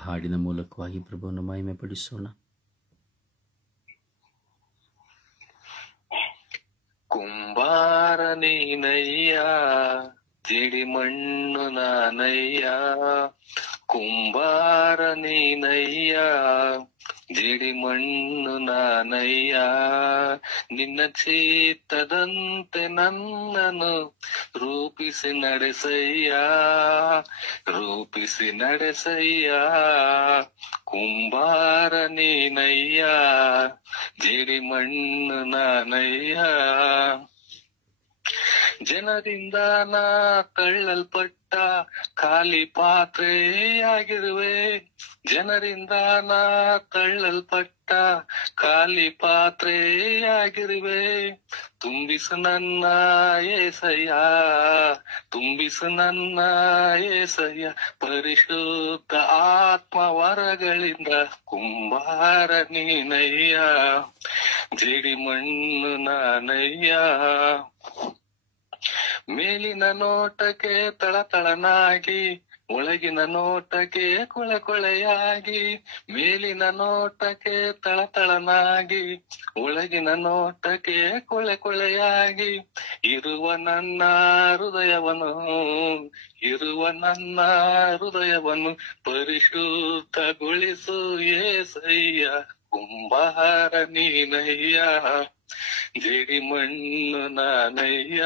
ಹಾಡಿನ ಮೂಲಕವಾಗಿ ಪ್ರಭುವನ್ನು ಮಹಿಮೆ ಪಡಿಸೋಣ. ಕುಂಬಾರ ನೀನಯ್ಯ, ಜೇಡಿ ಮಣ್ಣು ನಾನಯ್ಯ. ಕುಂಬಾರ ನೀನಯ್ಯ, ಜೇಡಿ ಮಣ್ಣು ನಾನಯ್ಯ. ನಿನ್ನ ಚಿತ್ತದಂತೆ ನನ್ನನ್ನು ರೂಪಿಸಿ ನಡೆಸಯ್ಯ, ರೂಪಿಸಿ ನಡೆಸಯ್ಯ. ಕುಂಬಾರ ನೀನಯ್ಯ, ಜೇಡಿ ಮಣ್ಣು ನಾನಯ್ಯ. ಜನರಿಂದ ನಾ ತಳ್ಳಲ್ಪಟ್ಟ ಖಾಲಿ ಪಾತ್ರೆಯಾಗಿರುವೆ. ಜನರಿಂದ ನಾ ತಳ್ಳಲ್ಪಟ್ಟ ಖಾಲಿ ಪಾತ್ರೆಯಾಗಿರುವೆ. ತುಂಬಿಸು ನನ್ನ ಏಸಯ್ಯ, ತುಂಬಿಸು ನನ್ನ ಏಸಯ್ಯ. ಪರಿಶುದ್ಧ ಆತ್ಮವರಗಳಿಂದ ಕುಂಬಾರ ನೀನಯ್ಯ, ಜೇಡಿ ಮಣ್ಣು ನಾನಯ್ಯ. ಮೇಲಿನ ನೋಟಕ್ಕೆ ತಳತಳನಾಗಿ, ಒಳಗಿನ ನೋಟಕ್ಕೆ ಕೊಳೆಯಾಗಿ. ಮೇಲಿನ ನೋಟಕ್ಕೆ ತಳತಳನಾಗಿ, ಒಳಗಿನ ನೋಟಕ್ಕೆ ಕೊಳೆಯಾಗಿ. ಇರುವ ನನ್ನ ಹೃದಯವನ್ನು ಪರಿಶುದ್ಧಗೊಳಿಸು ಏಸಯ್ಯ. ಕುಂಬಾರ ನೀನಯ್ಯ, ಜೇಡಿ ಮಣ್ಣು ನಾನಯ್ಯ.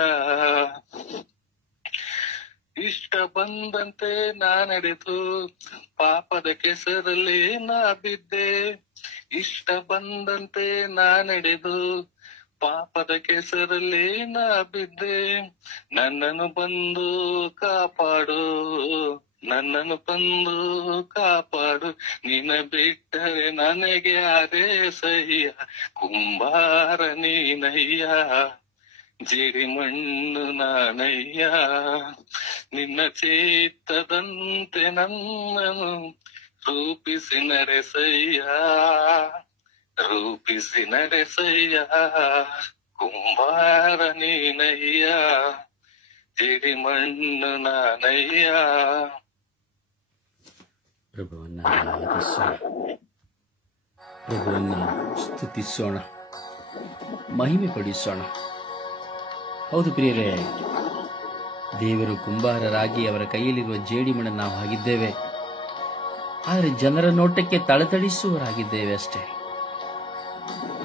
ಇಷ್ಟ ಬಂದಂತೆ ನಾ ನಡೆದು ಪಾಪದ ಕೆಸರಲ್ಲಿ ನಾ ಬಿದ್ದೆ. ಇಷ್ಟ ಬಂದಂತೆ ನಾ ನಡೆದು ಪಾಪದ ಕೆಸರಲ್ಲಿ ನಾ ಬಿದ್ದೆ, ನನ್ನನ್ನು ಬಂದು ಕಾಪಾಡು, ನನ್ನನ್ನು ಬಂದು ಕಾಪಾಡು. ನಿನ್ನ ಬಿಟ್ಟರೆ ನನಗೆ ಅದೇ ಸಹ್ಯ, ಕುಂಬಾರ ನೀನಯ್ಯ, ಜೇಡಿ ಮಣ್ಣು ನಾನಯ್ಯ. ನಿನ್ನ ಚಿತ್ತದಂತೆ ನನ್ನನು ರೂಪಿಸಿ ನಡೆಸಯ್ಯ, ರೂಪಿಸಿ ನಡೆಸಯ್ಯ. ಕುಂಬಾರ ನೀನಯ್ಯ, ಜೇಡಿ ಮಣ್ಣು ನಾನಯ್ಯ. ಪ್ರಭುವನ್ನ ಆರಾಧಿಸೋಣ, ಪ್ರಭುವನ್ನ ಸ್ತುತಿಸೋಣ, ಮಹಿಮೆ ಪಡಿಸೋಣ. ಹೌದು ಪ್ರಿಯರೇ, ದೇವರು ಕುಂಬಾರರಾಗಿ ಅವರ ಕೈಯಲ್ಲಿರುವ ಜೇಡಿಮಣ್ಣನ್ನು ನಾವು ಆಗಿದ್ದೇವೆ. ಆದರೆ ಜನರ ನೋಟಕ್ಕೆ ತಳತಳಿಸುವವರಾಗಿದ್ದೇವೆ ಅಷ್ಟೇ.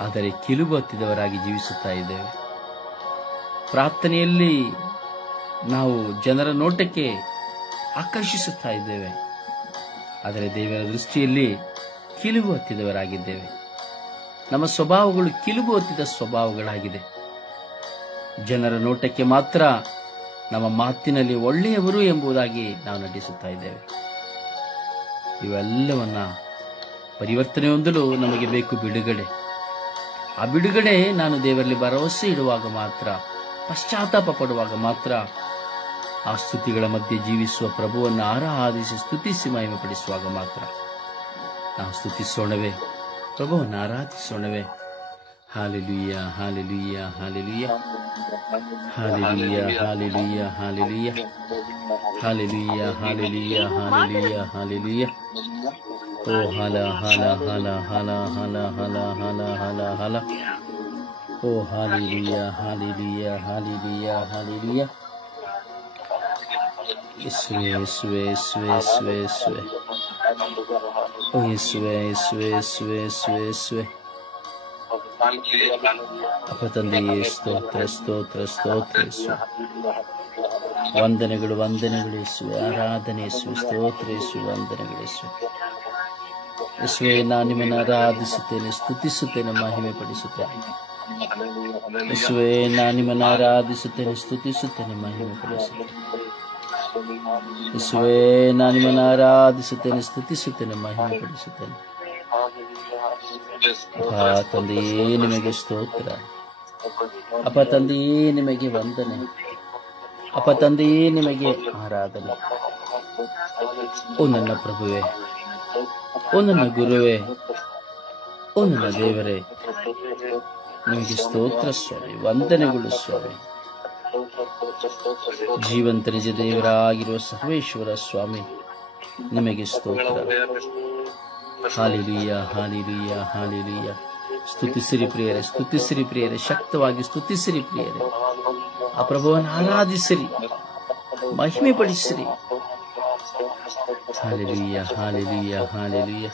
ಆದರೆ ಕಿಲುಬು ಹತ್ತಿದವರಾಗಿ ಜೀವಿಸುತ್ತಾ ಇದ್ದೇವೆ. ಪ್ರಾರ್ಥನೆಯಲ್ಲಿ ನಾವು ಜನರ ನೋಟಕ್ಕೆ ಆಕರ್ಷಿಸುತ್ತಾ ಇದ್ದೇವೆ, ಆದರೆ ದೇವರ ದೃಷ್ಟಿಯಲ್ಲಿ ಕಿಲುಬು ಹತ್ತಿದವರಾಗಿದ್ದೇವೆ. ನಮ್ಮ ಸ್ವಭಾವಗಳು ಕಿಲುಬು ಹತ್ತಿದ ಸ್ವಭಾವಗಳಾಗಿದೆ. ಜನರ ನೋಟಕ್ಕೆ ಮಾತ್ರ ನಮ್ಮ ಮಾತಿನಲ್ಲಿ ಒಳ್ಳೆಯವರು ಎಂಬುದಾಗಿ ನಾವು ನಟಿಸುತ್ತಾ ಇದ್ದೇವೆ. ಇವೆಲ್ಲವನ್ನ ಪರಿವರ್ತನೆ ಹೊಂದಲು ನಮಗೆ ಬೇಕು ಬಿಡುಗಡೆ. ಆ ಬಿಡುಗಡೆ ನಾನು ದೇವರಲ್ಲಿ ಭರವಸೆ ಇಡುವಾಗ ಮಾತ್ರ, ಪಶ್ಚಾತ್ತಾಪ ಪಡುವಾಗ ಮಾತ್ರ, ಆ ಸ್ತುತಿಗಳ ಮಧ್ಯೆ ಜೀವಿಸುವ ಪ್ರಭುವನ್ನು ಆರಾಧಿಸಿ ಸ್ತುತಿಸಿ ಮಹಿಮೆ ಪಡಿಸುವಾಗ ಮಾತ್ರ. ನಾವು ಸ್ತುತಿಸೋಣವೇ, ಪ್ರಭುವನ್ನು ಆರಾಧಿಸೋಣವೇ. Hallelujah, hallelujah, hallelujah, hallelujah, hallelujah, hallelujah, hallelujah, hallelujah, hallelujah, hallelujah. ಓ ಹಲ ಹಲ ಹಲ ಹಲ ಹಲ ಹಲ ಹಲ ಹಲ ಹಲ. ಓ ಹಾಲೆಲೂಯ, ಹಾಲೆಲೂಯ, ಹಾಲೆಲೂಯ, ಹಾಲೆಲೂಯ. ಯೇಸುವೇ, ಯೇಸುವೇ, ಯೇಸುವೇ, ಯೇಸುವೇ, ಯೇಸುವೇ. ಓ ಯೇಸುವೇ, ಯೇಸುವೇ, ಯೇಸುವೇ, ಯೇಸುವೇ, ಯೇಸುವೇ. ಅಪ್ಪ ತಂದೆಯೇ, ಸ್ತೋತ್ರ, ಸ್ತೋತ್ರ, ಸ್ತೋತ್ರ ಯೇಸುವೆ. ವಂದನೆಗಳು, ವಂದನೆಗಳು ಯೇಸುವೆ. ಆರಾಧನೆ ಯೇಸುವೆ, ಸ್ತೋತ್ರ ಯೇಸುವೆ, ವಂದನೆಗಳು ಯೇಸುವೆ. ಯೇಸುವೆ, ನಾನು ನಿಮ್ಮನ್ನು ಆರಾಧಿಸುತ್ತೇನೆ, ಸ್ತುತಿಸುತ್ತೇನೆ, ಮಹಿಮೆ ಪಡಿಸುತ್ತೇನೆ. ಯೇಸುವೆ, ನಾನು ನಿಮ್ಮನ್ನು ಆರಾಧಿಸುತ್ತೇನೆ, ಸ್ತುತಿಸುತ್ತೇನೆ, ಮಹಿಮೆ ಪಡಿಸುತ್ತೇನೆ. ಯೇಸುವೆ, ನಾನು ನಿಮ್ಮನ್ನು ಆರಾಧಿಸುತ್ತೇನೆ, ಸ್ತುತಿಸುತ್ತೇನೆ, ಮಹಿಮೆ ಪಡಿಸುತ್ತೇನೆ. ಅಪ್ಪ ತಂದೆಯೇ, ನಿಮಗೆ ಸ್ತೋತ್ರ. ಅಪ್ಪ ತಂದೆಯೇ, ನಿಮಗೆ ವಂದನೆ. ಅಪ್ಪ ತಂದೆಯೇ, ನಿಮಗೆ ಆರಾಧನೆ. ಓ ನನ್ನ ಪ್ರಭುವೇ, ಓ ನನ್ನ ಗುರುವೇ, ಓ ನನ್ನ ದೇವರೇ, ನಿಮಗೆ ಸ್ತೋತ್ರ ಸ್ವಾಮಿ, ವಂದನೆಗಳು ಸ್ವಾಮಿ. ಜೀವಂತ ನಿಜ ದೇವರಾಗಿರುವ ಸರ್ವೇಶ್ವರ ಸ್ವಾಮಿ, ನಿಮಗೆ ಸ್ತೋತ್ರ. Hallelujah, hallelujah, hallelujah. ಸ್ತುತಿಸಿರಿ ಪ್ರಿಯರೇ, ಸ್ತುತಿಸಿರಿ ಪ್ರಿಯರೇ, ಶಕ್ತವಾಗಿ ಸ್ತುತಿಸಿರಿ ಪ್ರಿಯರೇ. ಆ ಪ್ರಭುವನ್ನು ಆರಾಧಿಸಿರಿ, ಮಹಿಮೆ ಪಡಿಸಿರಿ. Hallelujah, hallelujah, hallelujah,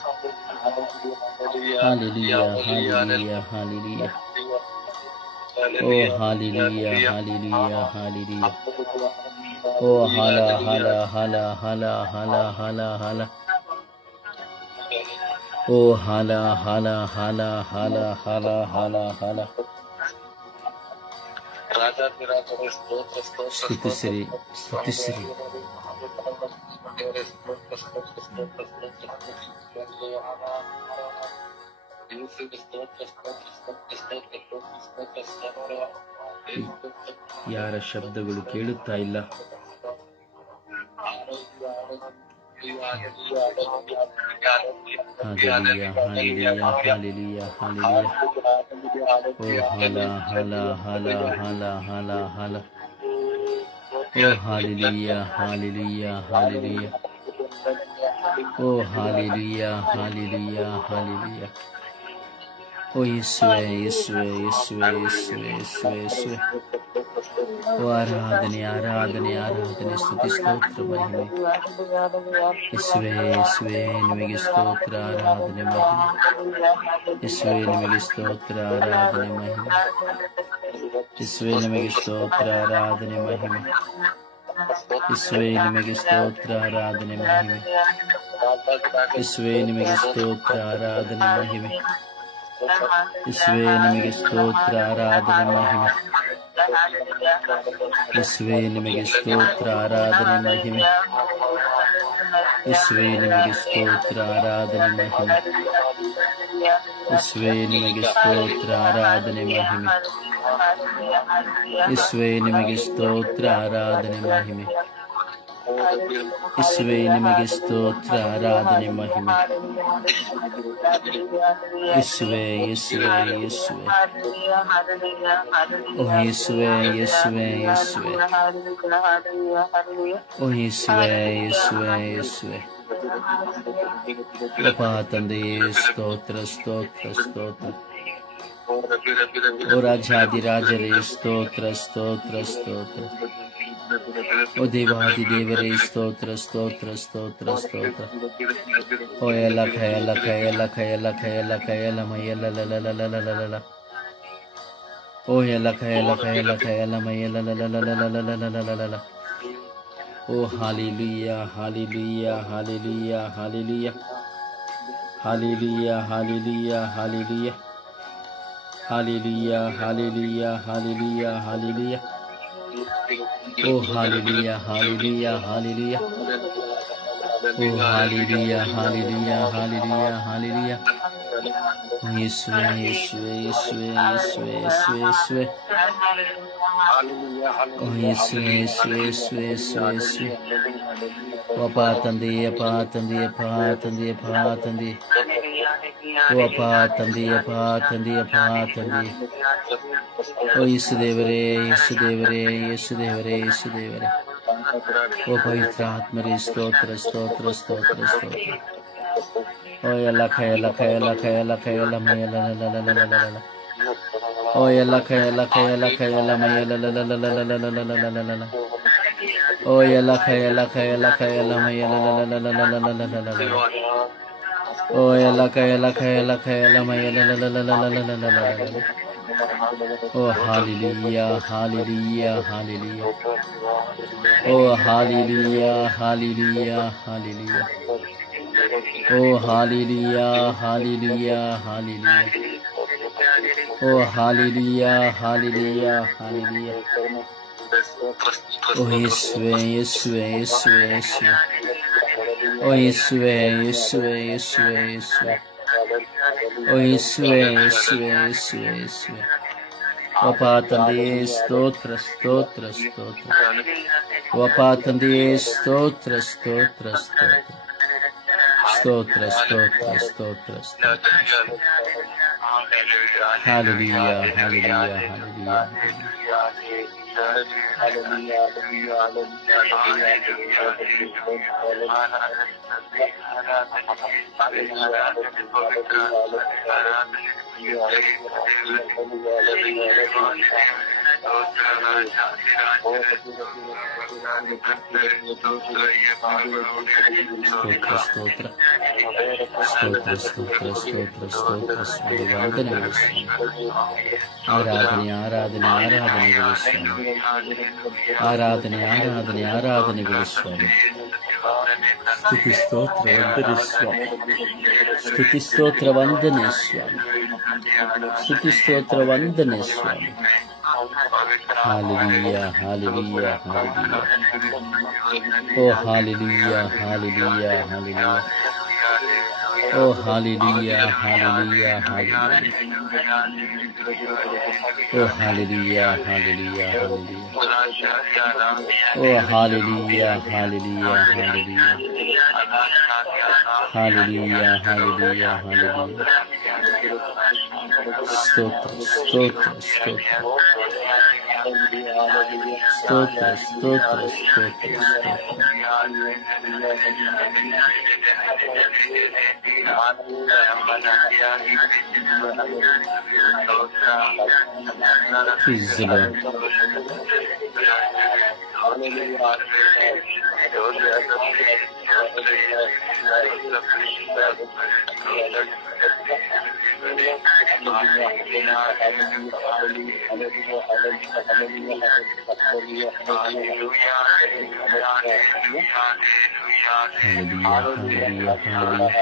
hallelujah, hallelujah, hallelujah. ಓ ಹಾಲೆಲೂಯ, ಹಾಲೆಲೂಯ, ಹಾಲೆಲೂಯ. ಓ ಹಾಲ ಹಾಲ ಹಾಲ ಹಾಲ ಹಾಲ ಹಾಲ ಹಾಲ. ಓ ಹಾಲ ಹಾಲ ಹಾಲ ಹಾಲ ಹಾಲ ಹಾಲ ಹಾಲ. ಸ್ತುತಿಸಿರಿ, ಸ್ತುತಿಸಿರಿ. ಯಾರ ಶಬ್ದಗಳು ಕೇಳುತ್ತಾ ಇಲ್ಲ. Hallelujah, hallelujah, hallelujah, hallelujah. ಓ ಹಾಲ ಹಾಲ ಹಾಲ ಹಾಲ ಹಾಲ ಹಾಲ. ಓ ಹಾಲೆಲೂಯ, ಹಾಲೆಲೂಯ, ಹಾಲೆಲೂಯ. ಓ ಹಾಲೆಲೂಯ, ಹಾಲೆಲೂಯ, ಹಾಲೆಲೂಯ. ಓ ಯೇಸುವೆ, ಯೇಸುವೆ, ಯೇಸುವೆ, ಯೇಸುವೆ, ಯೇಸುವೆ, ಯೇಸುವೆ. ಓ ಆರಾಧನೆ, ಆರಾಧನೆ, ಆರಾಧನೆ, ಸ್ತುತಿ, ಸ್ತೋತ್ರ, ಮಹಿಮೆ. ಯೇಸುವೆ, ಯೇಸುವೆ, ನಿಮಗೆ ಸ್ತೋತ್ರ, ಆರಾಧನೆ, ಮಹಿಮೆ. ಯೇಸುವೆ, ನಿಮಗೆ ಸ್ತೋತ್ರ, ಆರಾಧನೆ, ಮಹಿಮೆ. ಯೇಸುವೆ, ನಿಮಗೆ ಸ್ತೋತ್ರ, ಆರಾಧನೆ, ಮಹಿಮೆ. ಯೇಸುವೆ, ನಿಮಗೆ ಸ್ತೋತ್ರ, ಆರಾಧನೆ, ಮಹಿಮೆ. ಯೇಸುವೆ, ನಿಮಗೆ ಸ್ತೋತ್ರ, ಆರಾಧನೆ, ಮಹಿಮೆ. ಯೇಸುವೆ ನಿಮಗೆ ಸ್ತೋತ್ರ ಆರಾಧನೆ ಮಹಿಮೆ. ಯೇಸುವೆ ನಿಮಗೆ ಸ್ತೋತ್ರ ಆರಾಧನೆ ಮಹಿಮೆ. ಯೇಸುವೆ ನಿಮಗೆ ಸ್ತೋತ್ರ ಆರಾಧನೆ ಮಹಿಮೆ. ಯೇಸುವೆ ನಿಮಗೆ ಸ್ತೋತ್ರ ಆರಾಧನೆ ಮಹಿಮೆ. ಯೇಸುವೆ ನಿಮಗೆ ಸ್ತೋತ್ರ ಆರಾಧನೆ ಮಹಿಮೆ. ಯೇಸುವೆ ನಿಮಗೆ ಸ್ತೋತ್ರ ಆರಾಧನೆ ಮಹಿಮೆ. ಯೇಸುವೆ ಯೇಸುವೆ ಯೇಸುವೆ ಓ ಯೇಸುವೆ ಯೇಸುವೆ ಯೇಸುವೆ ಓ ಯೇಸುವೆ ಯೇಸುವೆ ಯೇಸುವೆ ಅಪ್ಪ ತಂದೆಯೇ ಸ್ತೋತ್ರ ಸ್ತೋತ್ರ ಸ್ತೋತ್ರ. ಓ ರಾಜಾದಿರಾಜರೇ ಸ್ತೋತ್ರ ಸ್ತೋತ್ರ ಸ್ತೋತ್ರ. ಓ ದೇವಾದಿ ದೇವರೇ ಸ್ತೋತ್ರ ಸ್ತೋತ್ರ ಸ್ತೋತ್ರ ಸ್ತೋತ್ರ. ಓ ಎಲ್ಲ ಖಯಲ ಖಯಲ ಖಯಲ ಖಯಲ ಖಯಲ ಮೈಯಲ ಲಲಲಲಲಲಲ. ಓ ಎಲ್ಲ ಖಯಲ ಖಯಲ ಖಯಲ ಮೈಯಲ ಲಲಲಲಲಲಲಲಲ. ಓ hallelujah hallelujah hallelujah hallelujah hallelujah hallelujah hallelujah hallelujah hallelujah hallelujah hallelujah. ಓ ಹಾಲೆಲೂಯ ಹಾಲೆಲೂಯ ಹಾಲೆಲೂಯ. ಓ ಹಾಲೆಲೂಯ ಹಾಲೆಲೂಯ ಹಾಲೆಲೂಯ ಹಾಲೆಲೂಯ. ಯೇಸುವೆ ಯೇಸುವೆ ಯೇಸುವೆ ಯೇಸುವೆ ಯೇಸುವೆ ಯೇಸುವೆ. ಓ ಯೇಸುವೆ ಯೇಸುವೆ ಯೇಸುವೆ ಯೇಸುವೆ ಯೇಸುವೆ. ಓ ಅಪ್ಪ ತಂದೆಯೇ ಅಪ್ಪ ತಂದೆಯೇ ಅಪ್ಪ ತಂದೆಯೇ ಅಪ್ಪ ತಂದೆಯೇ. ಓ ಅಪ್ಪ ತಂದೆಯೇ ಅಪ್ಪ ತಂದೆಯೇ ಅಪ್ಪ ತಂದೆಯೇ. ಓ ಯೇಸು ದೇವರೇ ಯೇಸು ದೇವರೇ ಯೇಸು ದೇವರೇ ಯೇಸು ದೇವರೇ. ಓ ಪವಿತ್ರ ಆತ್ಮರೇ ಸ್ತೋತ್ರ ಸ್ತೋತ್ರ ಸ್ತೋತ್ರ ಸ್ತೋತ್ರ. ಓ ಎಲ್ಲ ಖಯಲ ಖಯಲ ಖಯಲ ಖಯಲ ಮಯಲ ಲಲಲಲಲಲಲ. ಓ ಎಲ್ಲ ಖಯಲ ಖಯಲ ಖಯಲ ಮಯಲ ಲಲಲಲಲಲಲಲಲಲಲ. ಓ ಎಲ್ಲ ಖಯಲ ಖಯಲ ಖಯಲ ಮಯಲ ಲಲಲಲಲಲಲಲಲಲ. ಓ ಎಲ್ಲ ಖಯಲ ಖಯಲ ಖಯಲ ಮಯಲ ಲಲಲಲಲಲಲಲಲಲ. ಓ ಹಾಲೆಲೂಯ ಹಾಲೆಲೂಯ ಹಾಲೆಲೂಯ. ಓ ಹಾಲೆಲೂಯ ಹಾಲೆಲೂಯ ಹಾಲೆಲೂಯ. ಓ ಹಾಲೆಲೂಯ ಹಾಲೆಲೂಯ ಹಾಲೆಲೂಯ. ಓ ಹಾಲೆಲೂಯ ಹಾಲೆಲೂಯ ಹಾಲೆಲೂಯ. ಓ ಯೇಸುವೆ ಯೇಸುವೆ ಯೇಸುವೆ ಯೇಸುವೆ. ಓ ಯೇಸುವೆ ಯೇಸುವೆ ಯೇಸುವೆ ಯೇಸುವೆ. ಓ ಯೇಸುವೆ ಯೇಸುವೆ ಯೇಸುವೆ ಯೇಸುವೆ. ಅಪ್ಪ ತಂದೆಯೇ ಸ್ತೋತ್ರ ಸ್ತೋತ್ರ ಸ್ತೋತ್ರ. ಅಪ್ಪ ತಂದೆಯೇ ಸ್ತೋತ್ರ ಸ್ತೋತ್ರ ಸ್ತೋತ್ರ ಸ್ತೋತ್ರ ಸ್ತೋತ್ರ ಸ್ತೋತ್ರ ಸ್ತೋತ್ರ. Hallelujah hallelujah hallelujah. ಸ್ತೋತ್ರ ಸ್ತೋತ್ರ ಸ್ತೋತ್ರ ಸ್ತೋತ್ರ ಸ್ತೋತ್ರ ಸ್ವಾಮಿ. ವಂದನೆಗಳು ಸ್ವಾಮಿ. ಆರಾಧನೆ ಆರಾಧನೆ ಆರಾಧನೆಗಳು ಸ್ವಾಮಿ. ಆರಾಧನೆ ಆರಾಧನೆ ಆರಾಧನೆಗಳು ಸ್ವಾಮಿ. ಸ್ತುತಿ ಸ್ತೋತ್ರ ವಂದನೆ ಸ್ವಾಮಿ. ಸ್ತುತಿ ಸ್ತೋತ್ರ ವಂದನೆ ಸ್ವಾಮಿ. ಸ್ತುತಿ ಸ್ತೋತ್ರ ವಂದನೆ ಸ್ವಾಮಿ. Hallelujah hallelujah hallelujah. ಓ ಹಾಲೆಲೂಯ ಹಾಲೆಲೂಯ ಹಾಲೆಲೂಯ. ಓ ಹಾಲೆಲೂಯ ಹಾಲೆಲೂಯ ಹಾಲೆಲೂಯ. ಓ ಹಾಲೆಲೂಯ ಹಾಲೆಲೂಯ ಹಾಲೆಲೂಯ. ಓ hallelujah hallelujah hallelujah. Hallelujah hallelujah hallelujah. ಸ್ತೋತ್ರ ಸ್ತೋತ್ರ ಸ್ತೋತ್ರ ಸ್ತೋತ್ರ ಸ್ತೋತ್ರ ಸ್ತೋತ್ರ ಸ್ತೋತ್ರ. Praise the Lord. Hallelujah, hallelujah, hallelujah.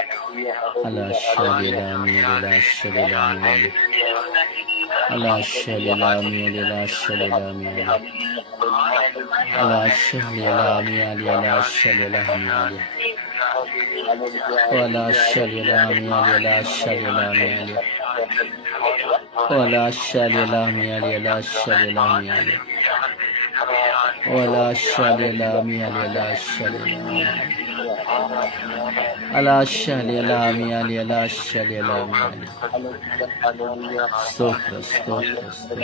Allah shalilami, Allah shalilami, Allah shalilami, Allah shalilami, Allah shalilami, Allah shalilami, Allah shalilami, Allah shalilami, Allah shalilami, Allah shalilami, ولا شاليلامي لا شاليلامي على شاليلامي لا شاليلامي ستوتر ستوتر ستوتر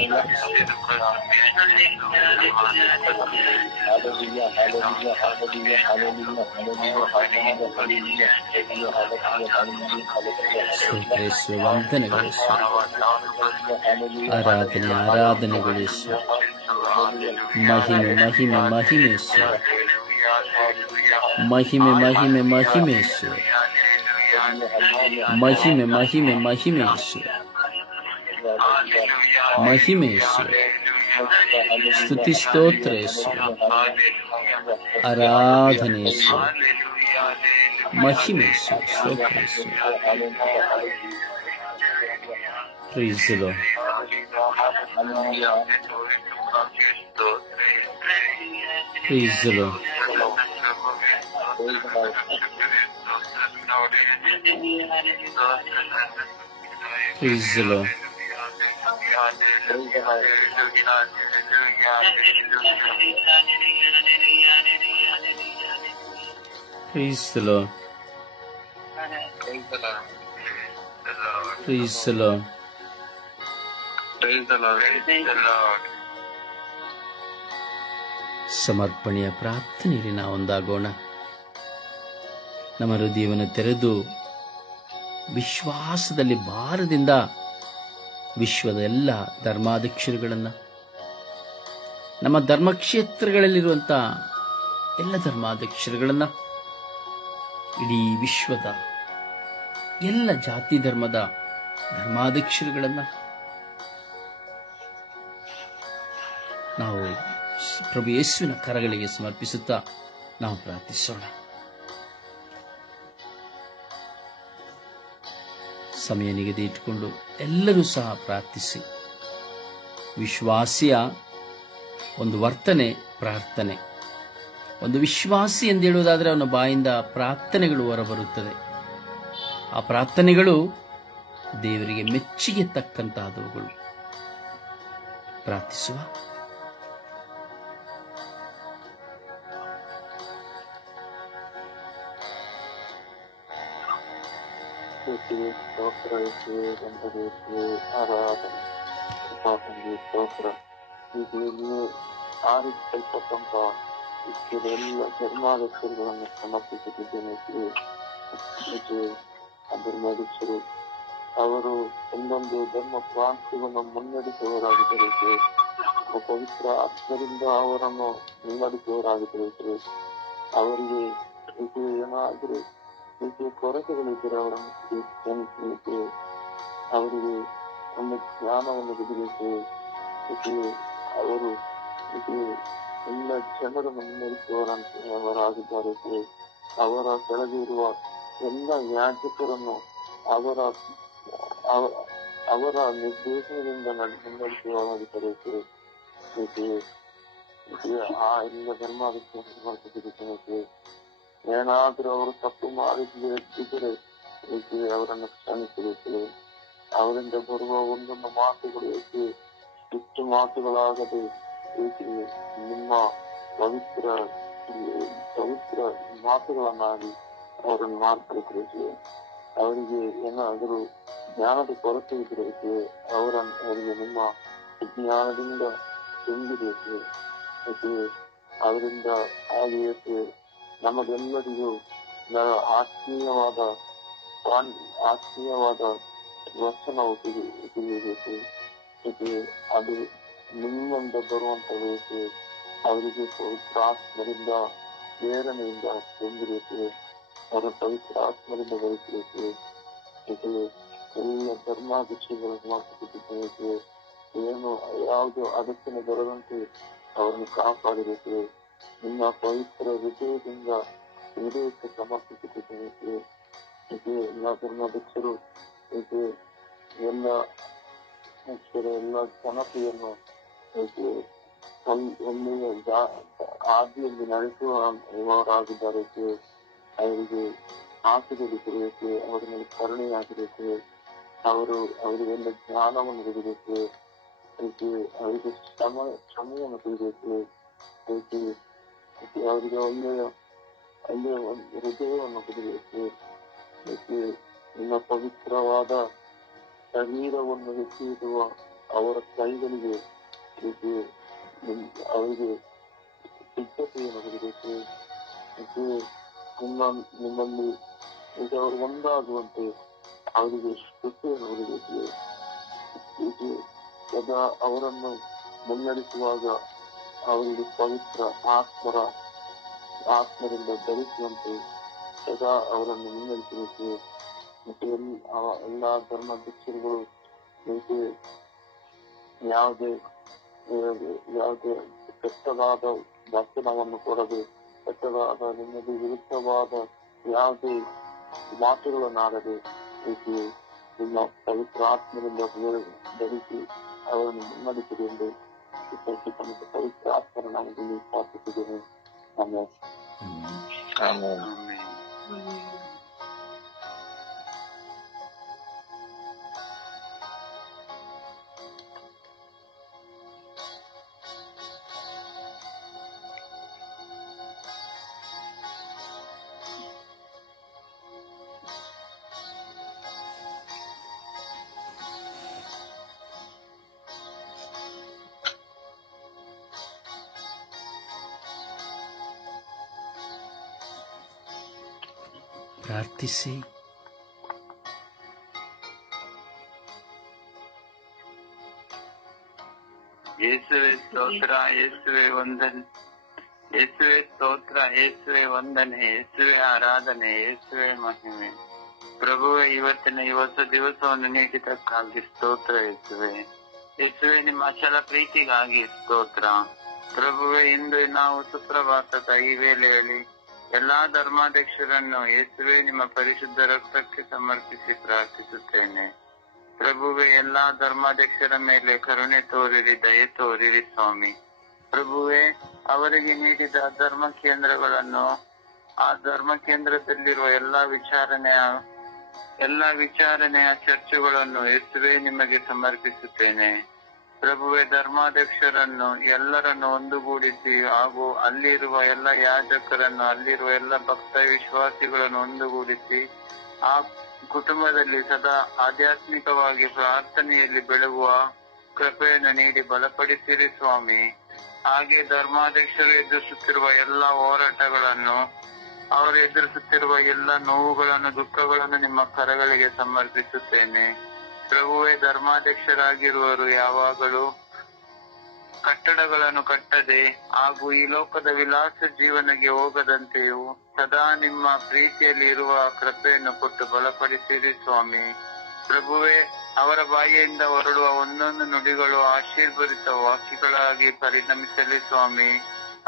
ಸ್ತೋತ್ರ ವಂದನೆಗಳು ಆರಾಧನೆ ಆರಾಧನೆಗಳು ಮಹಿಮೆ ಮಹಿಮೆ ಮಹಿಮೇಶ್ವರ ಮಹಿಮೆ ಮಹಿಮೆ ಮಹಿಮೇಶ್ವರ ಮಹಿಮೆ ಮಹಿಮೆ ಮಹಿಮೇಶ್ವರ ಮಹಿಮೇಶ್ವರ ಸ್ತುತಿ ಸ್ತೋತ್ರೇಶ್ವರ ಆರಾಧನೇಶ್ವರ ಮಹಿಮೇಶ್ವರ ಸ್ತೋತ್ರೇಶ್ವರ. Praise the Lord. Praise the Lord. Praise the Lord. Praise the Lord. Praise the Lord. ಸಮರ್ಪಣೆಯ ಪ್ರಾರ್ಥನೆಯಲ್ಲಿ ನಾವು ಒಂದಾಗೋಣ. ನಮ್ಮ ಹೃದಯವನ್ನು ತೆರೆದು ವಿಶ್ವಾಸದಲ್ಲಿ ಭಾರದಿಂದ ವಿಶ್ವದ ಎಲ್ಲ ಧರ್ಮಾಧ್ಯಕ್ಷರುಗಳನ್ನು, ನಮ್ಮ ಧರ್ಮಕ್ಷೇತ್ರಗಳಲ್ಲಿರುವಂಥ ಎಲ್ಲ ಧರ್ಮಾಧ್ಯಕ್ಷರುಗಳನ್ನು, ಇಡೀ ವಿಶ್ವದ ಎಲ್ಲ ಜಾತಿ ಧರ್ಮದ ಧರ್ಮಾಧ್ಯಕ್ಷರುಗಳನ್ನು ನಾವು ಪ್ರಭು ಯೇಸುವಿನ ಕರಗಳಿಗೆ ಸಮರ್ಪಿಸುತ್ತಾ ನಾವು ಪ್ರಾರ್ಥಿಸೋಣ. ಸಮಯ ನಿಗದಿ ಇಟ್ಟುಕೊಂಡು ಎಲ್ಲರೂ ಸಹ ಪ್ರಾರ್ಥಿಸಿ. ವಿಶ್ವಾಸಿಯ ಒಂದು ವರ್ತನೆ ಪ್ರಾರ್ಥನೆ. ಒಂದು ವಿಶ್ವಾಸಿ ಎಂದು ಹೇಳುವುದಾದರೆ ಅವನ ಬಾಯಿಂದ ಪ್ರಾರ್ಥನೆಗಳು ಹೊರಬರುತ್ತದೆ. ಆ ಪ್ರಾರ್ಥನೆಗಳು ದೇವರಿಗೆ ಮೆಚ್ಚುಗೆ ತಕ್ಕಂತಹವುಗಳು. ಪ್ರಾರ್ಥಿಸುವ. ಆರಿಸಲ್ಪಟ್ಟಂತ ಎಲ್ಲ ಧರ್ಮಾಧ್ಯಕ್ಷರುಗಳನ್ನು ಸಮರ್ಪಿಸುತ್ತಿದ್ದೇನೆ. ಧರ್ಮಾಧ್ಯಕ್ಷರು ಅವರು ಒಂದೊಂದು ಧರ್ಮ ಪ್ರಾಂತ್ಯವನ್ನು ಮುನ್ನಡೆಸುವವರಾಗಿದ್ದರೆ, ಪವಿತ್ರ ಆತ್ಮರಿಂದ ಅವರನ್ನು ಮುನ್ನಡೆಸುವವರಾಗಿದ್ದರೆ, ಅವರಿಗೆ ಏನಾದರೂ ರೀತಿಯ ಕೊರತೆಗಳಿದ್ದರೆ ಅವರನ್ನು ಕ್ಷಮಿಸಲಿಕ್ಕೆ, ಅವರಿಗೆ ಒಂದು ಜ್ಞಾನವನ್ನು ಬಿಡಬೇಕು. ಅವರು ಎಲ್ಲ ಜನರನ್ನು ಮುನ್ನಡೆಸುವವರಾಗಿದ್ದಾರೆ. ಅವರ ಕೆಳಗೆ ಇರುವ ಎಲ್ಲ ಯಾಜಕರನ್ನು ಅವರ ನಿರ್ದೇಶನದಿಂದ ಮುನ್ನಡೆಸುವವರಾಗಿದ್ದಾರೆ. ಆ ಎಲ್ಲ ಧರ್ಮಾಧಿಕಾರಿಗಳಿಗೆ ಏನಾದರೂ ಅವರು ತಪ್ಪು ಮಾಡಿದ್ದರೆ ಅವರನ್ನು ಕ್ಷಮಿಸಬೇಕು. ಅವರಿಂದ ಬರುವ ಒಂದೊಂದು ಮಾತುಗಳು ಇಷ್ಟು ಮಾತುಗಳಾಗದೆ ನಿಮ್ಮ ಪವಿತ್ರ ಮಾತುಗಳನ್ನಾಗಿ ಅವರನ್ನು ಮಾರ್ಪಡಿಸಬೇಕು. ಅವರಿಗೆ ಏನಾದರೂ ಜ್ಞಾನದ ಕೊರತೆ ಇದ್ದರೆ ಅವರಿಗೆ ನಿಮ್ಮ ಜ್ಞಾನದಿಂದ ತುಂಬಿಬೇಕು. ಅವರಿಂದ ಹಾಗೆಯೇ ನಮಗೆಲ್ಲರಿಗೂ ಆತ್ಮೀಯವಾದ ವಚನವು ತಿಳಿಯಬೇಕು. ಅದು ನಿಮ್ಮಿಂದ ಬರುವಂತದ್ದು ಅವರಿಗೆ ಪವಿತ್ರ ಆತ್ಮರಿಂದ ಪ್ರೇರಣೆಯಿಂದ ತುಂಬಿಬೇಕು. ಅವರ ಪವಿತ್ರ ಆತ್ಮರಿಂದ ಬರುತ್ತಬೇಕು. ಎಲ್ಲ ಧರ್ಮಾಧ್ಯಕ್ಷಗಳನ್ನು ಮಾತುಕತೆ ಏನು ಯಾವುದು ಅಡಚಣೆ ಬರದಂತೆ ಅವರನ್ನು ಕಾಪಾಡಬೇಕು. ನಿಮ್ಮ ಪವಿತ್ರ ಹೃದಯದಿಂದ ಹೃದಯಕ್ಕೆ ಸಮರ್ಪಿಸುತ್ತಿದ್ದೇನೆ. ಏಕೆ ಎಲ್ಲ ಧರ್ಮಾಧ್ಯಕ್ಷರು, ಏಕೆ ಎಲ್ಲ ಎಲ್ಲ ಜನತೆಯನ್ನು ಏಕೆ ಒಳ್ಳೆಯ ಹಾದಿಯಲ್ಲಿ ನಡೆಸುವವರಾಗಿದ್ದಾರೆ. ಅವರಿಗೆ ಆಶೀರ್ವದಿಸಬೇಕು, ಅವರ ಮೇಲೆ ಕರುಣೆಯಾಗಬೇಕು, ಅವರಿಗೆಲ್ಲ ಜ್ಞಾನವನ್ನು ಕೊಡಬೇಕು, ಅವರಿಗೆ ಕ್ಷಮೆಯನ್ನು ಕೊಡಬೇಕು, ಅವರಿಗೆ ಒಳ್ಳೆಯ ಹೃದಯವನ್ನು ಕೊಡಬೇಕು. ನಿಮ್ಮ ಪವಿತ್ರವಾದ ಶರೀರವನ್ನು ಎತ್ತಿಡುವ ಅವರ ಕೈಗಳಿಗೆ ಅವರಿಗೆ ಸಿದ್ಧತೆಯನ್ನು ಕೊಡಬೇಕು. ನಿಮ್ಮಲ್ಲಿ ಈಗ ಅವರು ಒಂದಾಗುವಂತೆ ಅವರಿಗೆ ಶ್ರದ್ಧೆಯನ್ನು ಕೊಡಬೇಕು. ಸದಾ ಅವರನ್ನು ಮುನ್ನಡೆಸುವಾಗ ಅವರಿಗೆ ಪವಿತ್ರ ಆತ್ಮದಿಂದ ಧರಿಸುವಂತೆ ಸದಾ ಅವರನ್ನು ಮುನ್ನಡೆಸಬೇಕು. ಮತ್ತೆ ಎಲ್ಲಾ ಧರ್ಮಾಧ್ಯಕ್ಷರುಗಳು ಯಾವುದೇ ಕೆಟ್ಟದಾದ ದರ್ಶನವನ್ನು ಕೊಡದೆ, ಕೆಟ್ಟದಾದ ನಿಮಗೆ ವಿರುದ್ಧವಾದ ಯಾವುದೇ ಮಾತುಗಳನ್ನಾಡದೆ ನಿಮ್ಮ ಪವಿತ್ರ ಆತ್ಮದಿಂದ ಧರಿಸಿ ಅವರನ್ನು ಮುನ್ನಡೆಸಿದೆ ಎಂದು ಪವಿತ್ರ ಆತ್ಮರ ನಾಮದಲ್ಲಿ ಪ್ರಾರ್ಥಿಸಿದ್ದೇನೆ. ಪ್ರಾರ್ಥಿಸಿ. ಯೇಸುವೆ ಸ್ತೋತ್ರ, ಯೇಸುವೆ ವಂದನೆ, ಯೇಸುವೆ ಸ್ತೋತ್ರ, ಯೇಸುವೆ ವಂದನೆ, ಯೇಸುವೆ ಆರಾಧನೆ, ಯೇಸುವೆ ಮಹಿಮೆ. ಪ್ರಭುವೆ, ಇವತ್ತಿನ ಈ ಹೊಸ ದಿವಸವನ್ನು ನೀಡಿದ್ದಕ್ಕಾಗಿ ಸ್ತೋತ್ರ ಯೇಸುವೆ. ಯೇಸುವೆ, ನಿಮ್ಮ ಅಚಲ ಪ್ರೀತಿಗಾಗಿ ಸ್ತೋತ್ರ. ಪ್ರಭುವೆ, ಇಂದು ನಾವು ಸುಪ್ರಭಾತದ ಈ ವೇಳೆಯಲ್ಲಿ ಎಲ್ಲಾ ಧರ್ಮಾಧ್ಯಕ್ಷರನ್ನು ಯೇಸುವೆ ನಿಮ್ಮ ಪರಿಶುದ್ಧ ರಕ್ತಕ್ಕೆ ಸಮರ್ಪಿಸಿ ಪ್ರಾರ್ಥಿಸುತ್ತೇನೆ. ಪ್ರಭುವೆ, ಎಲ್ಲಾ ಧರ್ಮಾಧ್ಯಕ್ಷರ ಮೇಲೆ ಕರುಣೆ ತೋರಿರಿ, ದಯೆ ತೋರಿರಿ ಸ್ವಾಮಿ. ಪ್ರಭುವೆ, ಅವರಿಗೆ ನೀಡಿದ ಧರ್ಮ ಕೇಂದ್ರಗಳನ್ನು, ಆ ಧರ್ಮ ಕೇಂದ್ರದಲ್ಲಿರುವ ಎಲ್ಲಾ ವಿಚಾರಣೆಯ ಚರ್ಚೆಗಳನ್ನು ಯೇಸುವೆ ನಿಮಗೆ ಸಮರ್ಪಿಸುತ್ತೇನೆ. ಪ್ರಭುವೆ, ಧರ್ಮಾಧ್ಯಕ್ಷರನ್ನು ಎಲ್ಲರನ್ನು ಒಂದುಗೂಡಿಸಿ ಹಾಗೂ ಅಲ್ಲಿರುವ ಎಲ್ಲ ಯಾಜಕರನ್ನು, ಅಲ್ಲಿರುವ ಎಲ್ಲ ಭಕ್ತ ವಿಶ್ವಾಸಿಗಳನ್ನು ಒಂದುಗೂಡಿಸಿ ಆ ಕುಟುಂಬದಲ್ಲಿ ಸದಾ ಆಧ್ಯಾತ್ಮಿಕವಾಗಿ ಪ್ರಾರ್ಥನೆಯಲ್ಲಿ ಬೆಳಗುವ ಕೃಪೆಯನ್ನು ನೀಡಿ ಬಲಪಡಿಸಿರಿ ಸ್ವಾಮಿ. ಹಾಗೆ ಧರ್ಮಾಧ್ಯಕ್ಷರು ಎದುರಿಸುತ್ತಿರುವ ಎಲ್ಲ ಹೋರಾಟಗಳನ್ನು, ಅವರು ಎದುರಿಸುತ್ತಿರುವ ಎಲ್ಲ ನೋವುಗಳನ್ನು, ದುಃಖಗಳನ್ನು ನಿಮ್ಮ ಕರಗಳಿಗೆ ಸಮರ್ಪಿಸುತ್ತೇನೆ. ಪ್ರಭುವೆ, ಧರ್ಮಾಧ್ಯಕ್ಷರಾಗಿರುವರು ಯಾವಾಗಲೂ ಕಟ್ಟಡಗಳನ್ನು ಕಟ್ಟದೆ ಹಾಗೂ ಈ ಲೋಕದ ವಿಲಾಸ ಜೀವನಕ್ಕೆ ಹೋಗದಂತೆಯೂ ಸದಾ ನಿಮ್ಮ ಪ್ರೀತಿಯಲ್ಲಿ ಇರುವ ಕೃಪೆಯನ್ನು ಕೊಟ್ಟು ಬಲಪಡಿಸಿರಿ ಸ್ವಾಮಿ. ಪ್ರಭುವೆ, ಅವರ ಬಾಯಿಯಿಂದ ಹೊರಡುವ ಒಂದೊಂದು ನುಡಿಗಳು ಆಶೀರ್ವದಿತ ವಾಕ್ಯಗಳಾಗಿ ಪರಿಣಮಿಸಲಿ ಸ್ವಾಮಿ.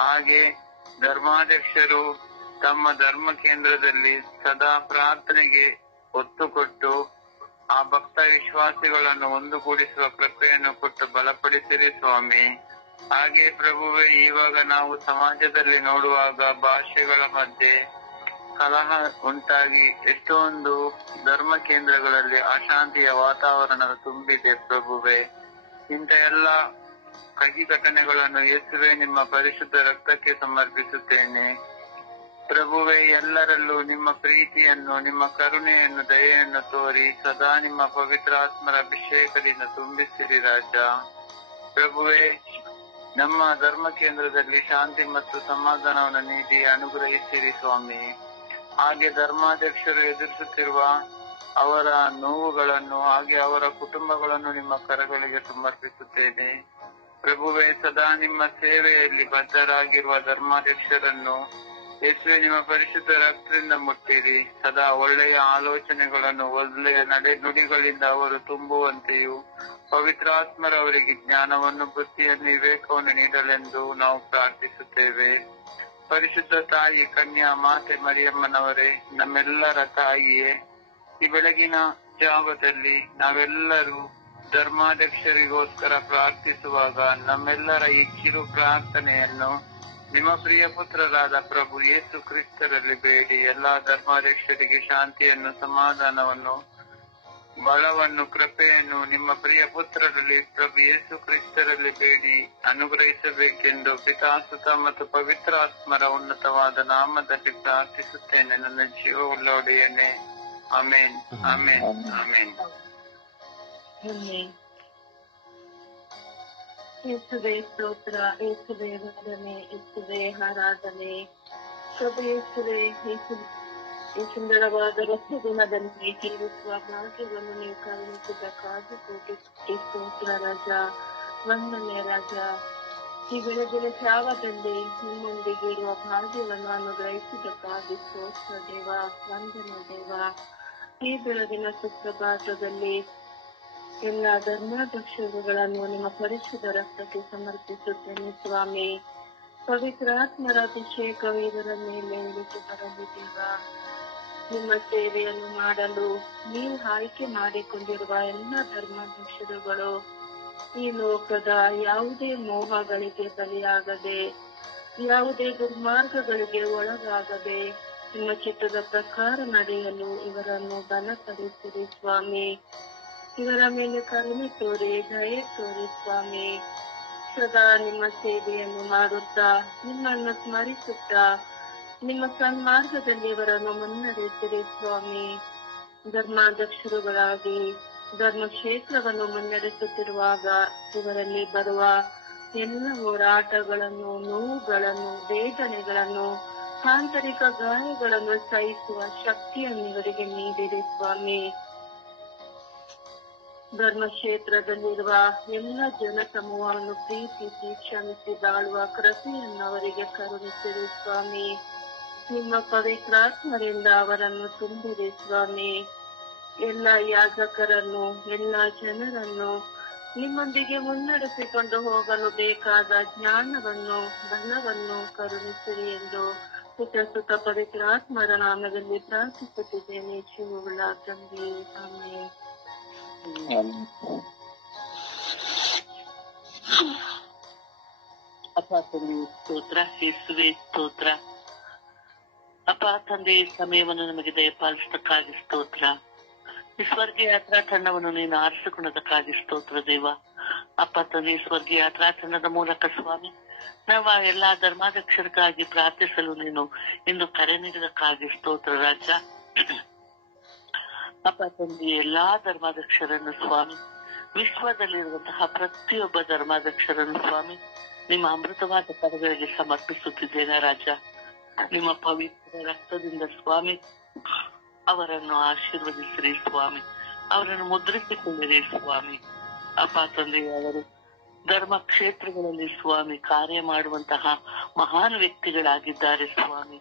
ಹಾಗೆ ಧರ್ಮಾಧ್ಯಕ್ಷರು ತಮ್ಮ ಧರ್ಮ ಕೇಂದ್ರದಲ್ಲಿ ಸದಾ ಪ್ರಾರ್ಥನೆಗೆ ಒತ್ತು ಕೊಟ್ಟು ಆ ಭಕ್ತ ವಿಶ್ವಾಸಿಗಳನ್ನು ಒಂದುಗೂಡಿಸುವ ಕೃಪೆಯನ್ನು ಕೊಟ್ಟು ಬಲಪಡಿಸಿರಿ ಸ್ವಾಮಿ. ಹಾಗೆ ಪ್ರಭುವೆ, ಇವಾಗ ನಾವು ಸಮಾಜದಲ್ಲಿ ನೋಡುವಾಗ ಭಾಷೆಗಳ ಮಧ್ಯೆ ಕಲಹ ಉಂಟಾಗಿ ಎಷ್ಟೊಂದು ಧರ್ಮ ಕೇಂದ್ರಗಳಲ್ಲಿ ಅಶಾಂತಿಯ ವಾತಾವರಣ ತುಂಬಿದೆ. ಪ್ರಭುವೆ, ಇಂಥ ಎಲ್ಲ ಕಹಿ ಘಟನೆಗಳನ್ನು ಯೇಸುವೆ ನಿಮ್ಮ ಪರಿಶುದ್ಧ ರಕ್ತಕ್ಕೆ ಸಮರ್ಪಿಸುತ್ತೇನೆ. ಪ್ರಭುವೆ, ಎಲ್ಲರಲ್ಲೂ ನಿಮ್ಮ ಪ್ರೀತಿಯನ್ನು, ನಿಮ್ಮ ಕರುಣೆಯನ್ನು, ದಯೆಯನ್ನು ತೋರಿ ಸದಾ ನಿಮ್ಮ ಪವಿತ್ರ ಆತ್ಮರ ಅಭಿಷೇಕದಿಂದ ತುಂಬಿಸಿರಿ ರಾಜ. ಪ್ರಭುವೆ, ನಮ್ಮ ಧರ್ಮ ಕೇಂದ್ರದಲ್ಲಿ ಶಾಂತಿ ಮತ್ತು ಸಮಾಧಾನವನ್ನು ನೀಡಿ ಅನುಗ್ರಹಿಸಿರಿ ಸ್ವಾಮಿ. ಹಾಗೆ ಧರ್ಮಾಧ್ಯಕ್ಷರು ಎದುರಿಸುತ್ತಿರುವ ಅವರ ನೋವುಗಳನ್ನು, ಹಾಗೆ ಅವರ ಕುಟುಂಬಗಳನ್ನು ನಿಮ್ಮ ಕರಗಳಿಗೆ ಸಮರ್ಪಿಸುತ್ತೇನೆ. ಪ್ರಭುವೆ, ಸದಾ ನಿಮ್ಮ ಸೇವೆಯಲ್ಲಿ ಬದ್ಧರಾಗಿರುವ ಧರ್ಮಾಧ್ಯಕ್ಷರನ್ನು ಯೇಸುವೆ ನಿಮ್ಮ ಪರಿಶುದ್ಧ ರಕ್ತದಿಂದ ಮುಟ್ಟಿರಿ. ಸದಾ ಒಳ್ಳೆಯ ಆಲೋಚನೆಗಳನ್ನು, ಒಳ್ಳೆಯ ನುಡಿಗಳಿಂದ ಅವರು ತುಂಬುವಂತೆಯೂ ಪವಿತ್ರಾತ್ಮರವರಿಗೆ ಜ್ಞಾನವನ್ನು, ಬುದ್ಧಿಯನ್ನು, ವಿವೇಕವನ್ನು ನೀಡಲೆಂದು ನಾವು ಪ್ರಾರ್ಥಿಸುತ್ತೇವೆ. ಪರಿಶುದ್ಧ ತಾಯಿ ಕನ್ಯಾ ಮಾತೆ ಮರಿಯಮ್ಮನವರೇ, ನಮ್ಮೆಲ್ಲರ ತಾಯಿಯೇ, ಈ ಬೆಳಗಿನ ಜಾವದಲ್ಲಿ ನಾವೆಲ್ಲರೂ ಧರ್ಮಾಧ್ಯಕ್ಷರಿಗೋಸ್ಕರ ಪ್ರಾರ್ಥಿಸುವಾಗ ನಮ್ಮೆಲ್ಲರ ಈ ಕಿರು ಪ್ರಾರ್ಥನೆಯನ್ನು ನಿಮ್ಮ ಪ್ರಿಯ ಪುತ್ರರಾದ ಪ್ರಭು ಯೇಸು ಕ್ರಿಸ್ತರಲ್ಲಿ ಬೇಡಿ ಎಲ್ಲಾ ಧರ್ಮಾಧ್ಯಕ್ಷರಿಗೆ ಶಾಂತಿಯನ್ನು, ಸಮಾಧಾನವನ್ನು, ಬಲವನ್ನು, ಕೃಪೆಯನ್ನು ನಿಮ್ಮ ಪ್ರಿಯ ಪುತ್ರರಲ್ಲಿ ಪ್ರಭು ಯೇಸು ಕ್ರಿಸ್ತರಲ್ಲಿ ಬೇಡಿ ಅನುಗ್ರಹಿಸಬೇಕೆಂದು ಪಿತಾಸುತ ಮತ್ತು ಪವಿತ್ರಾತ್ಮರ ಉನ್ನತವಾದ ನಾಮದಲ್ಲಿ ಪ್ರಾರ್ಥಿಸುತ್ತೇನೆ ನನ್ನ ಜೀವವುಳ್ಳ ಒಡೆಯನೇ. ಆಮೇನ್, ಆಮೇನ್, ಆಮೇನ್. ಯೇಸುವೇ ಸ್ತೋತ್ರ, ಯೇಸುವೇ ವಂದನೆ, ಯೇಸುವೇ ಆರಾಧನೆ. ಪ್ರಭು ಯೇಸುವೇ, ಈ ಸುಂದರವಾದ ರಸ್ತೆ ದಿನದಲ್ಲಿ ಜೀವಿಸುವ ಭಾಗ್ಯವನ್ನು ನೀವು ಕರುಣಿಸಿದ್ದಕ್ಕಾಗಿ ಕೋಟಿ ಸ್ತೋತ್ರ ರಾಜ, ವಂದನೆ ರಾಜ. ಈ ಬೆಳಗಿನ ಜಾವದಲ್ಲಿ ನಿಮ್ಮೊಂದಿಗೆ ಇರುವ ಭಾಗ್ಯವನ್ನು ಅನುಗ್ರಹಿಸಿದ್ದಕ್ಕಾಗಿ ಸ್ತೋತ್ರ ದೇವ, ವಂದನೆ ದೇವ. ಈ ಬೆಳಗಿನ ಸುಪ್ರಭಾತದಲ್ಲಿ ಎಲ್ಲ ಧರ್ಮಾಧ್ಯಕ್ಷರುಗಳನ್ನು ನಿಮ್ಮ ಪರಿಶುದ್ಧ ರಕ್ತಕ್ಕೆ ಸಮರ್ಪಿಸುತ್ತೇನೆ ಸ್ವಾಮಿ. ಪವಿತ್ರಾತ್ಮರ ಅಭಿಷೇಕವು ಇವರ ಮೇಲೆ ಇಳಿದು ಬರಲಿ ದೇವ. ನಿಮ್ಮ ಸೇವೆಯನ್ನು ಮಾಡಲು ನೀವು ಆಯ್ಕೆ ಮಾಡಿಕೊಂಡಿರುವ ಎಲ್ಲ ಧರ್ಮಾಧ್ಯಕ್ಷರುಗಳು ಈ ಲೋಕದ ಯಾವುದೇ ಮೋಹಗಳಿಗೆ ಬಲಿಯಾಗದೆ, ಯಾವುದೇ ದುರ್ಮಾರ್ಗಗಳಿಗೆ ಒಳಗಾಗದೆ ನಿಮ್ಮ ಚಿತ್ತದ ಪ್ರಕಾರ ನಡೆಯಲು ಇವರನ್ನು ಬಲಪಡಿಸಿರಿ ಸ್ವಾಮಿ. ಇವರ ಮೇಲೆ ಕರುಣೆ ತೋರಿ, ದಯೆ ತೋರಿ ಸ್ವಾಮಿ. ಸದಾ ನಿಮ್ಮ ಸೇವೆಯನ್ನು ಮಾಡುತ್ತಾ, ನಿಮ್ಮನ್ನು ಸ್ಮರಿಸುತ್ತಾ, ನಿಮ್ಮ ಸನ್ಮಾರ್ಗದಲ್ಲಿ ಇವರನ್ನು ಮುನ್ನಡೆಸಿರಿ ಸ್ವಾಮಿ. ಧರ್ಮಾಧ್ಯಕ್ಷರುಗಳಾಗಿ ಧರ್ಮಕ್ಷೇತ್ರವನ್ನು ಮುನ್ನಡೆಸುತ್ತಿರುವಾಗ ಇವರಲ್ಲಿ ಬರುವ ಎಲ್ಲ ಹೋರಾಟಗಳನ್ನು, ನೋವುಗಳನ್ನು, ವೇದನೆಗಳನ್ನು, ಆಂತರಿಕ ಗಾಯಗಳನ್ನು ಸಹಿಸುವ ಶಕ್ತಿಯನ್ನು ಇವರಿಗೆ ನೀಡಿರಿ ಸ್ವಾಮಿ. ಧರ್ಮಕ್ಷೇತ್ರದಲ್ಲಿರುವ ಎಲ್ಲ ಜನ ಸಮೂಹವನ್ನು ಪ್ರೀತಿಸಿ ಕ್ಷಮಿಸಿ ಬಾಳುವ ಕೃಪೆಯನ್ನು ಅವರಿಗೆ ಕರುಣಿಸಿರಿ ಸ್ವಾಮಿ. ನಿಮ್ಮ ಪವಿತ್ರಾತ್ಮರಿಂದ ಅವರನ್ನು ತುಂಬಿರಿ ಸ್ವಾಮಿ. ಎಲ್ಲ ಯಾಜಕರನ್ನು, ಎಲ್ಲ ಜನರನ್ನು ನಿಮ್ಮೊಂದಿಗೆ ಮುನ್ನಡೆಸಿಕೊಂಡು ಹೋಗಲು ಬೇಕಾದ ಜ್ಞಾನವನ್ನು, ಬಲವನ್ನು ಕರುಣಿಸಿರಿ ಎಂದು ಸುತ್ತ ಪವಿತ್ರಾತ್ಮರ ನಾಮದಲ್ಲಿ ಪ್ರಾರ್ಥಿಸುತ್ತಿದ್ದೇನೆ ಜೀವವುಳ್ಳ ತಂದೆ. ಆಮೆನ್. ಅಪ್ಪ ತಂದೆ ಸ್ತೋತ್ರ, ಯೇಸುವೇ ಸ್ತೋತ್ರ. ಅಪ್ಪ ತಂದೆ, ಈ ಸಮಯವನ್ನು ನಮಗೆ ದಯಪಾಲಿಸಕ್ಕಾಗಿ ಸ್ತೋತ್ರ. ಈ ಸ್ವರ್ಗೀಯ ಯಾತ್ರಾ ತಂಡವನ್ನು ನೀನು ಆರಿಸಿಕೊಂಡದಕ್ಕಾಗಿ ಸ್ತೋತ್ರ ದೇವ. ಅಪ್ಪ ತಂದೆ, ಸ್ವರ್ಗೀಯ ಯಾತ್ರಾ ತಂಡದ ಮೂಲಕ ಸ್ವಾಮಿ ನಾವು ಎಲ್ಲಾ ಧರ್ಮಾಧ್ಯಕ್ಷರಿಗಾಗಿ ಪ್ರಾರ್ಥಿಸಲು ನೀನು ಇಂದು ಕರೆ ನೀಡಿದಕ್ಕಾಗಿ ಸ್ತೋತ್ರ ರಾಜ. ಅಪ್ಪ ತಂದೆ, ಎಲ್ಲಾ ಧರ್ಮಾಧ್ಯಕ್ಷರನ್ನು ಸ್ವಾಮಿ, ವಿಶ್ವದಲ್ಲಿರುವಂತಹ ಪ್ರತಿಯೊಬ್ಬ ಧರ್ಮಾಧ್ಯಕ್ಷರನ್ನು ಸ್ವಾಮಿ ನಿಮ್ಮ ಅಮೃತವಾದ ಕರಗಳಿಗೆ ಸಮರ್ಪಿಸುತ್ತಿದ್ದೇನೆ ರಾಜ. ನಿಮ್ಮ ಪವಿತ್ರ ರಕ್ತದಿಂದ ಸ್ವಾಮಿ ಅವರನ್ನು ಆಶೀರ್ವದಿಸಿರಿ ಸ್ವಾಮಿ, ಅವರನ್ನು ಮುದ್ರಿಸಿಕೊಳ್ಳಿರಿ ಸ್ವಾಮಿ. ಅಪ್ಪ ತಂದೆ, ಅವರು ಧರ್ಮ ಕ್ಷೇತ್ರಗಳಲ್ಲಿ ಸ್ವಾಮಿ ಕಾರ್ಯ ಮಾಡುವಂತಹ ಮಹಾನ್ ವ್ಯಕ್ತಿಗಳಾಗಿದ್ದಾರೆ ಸ್ವಾಮಿ.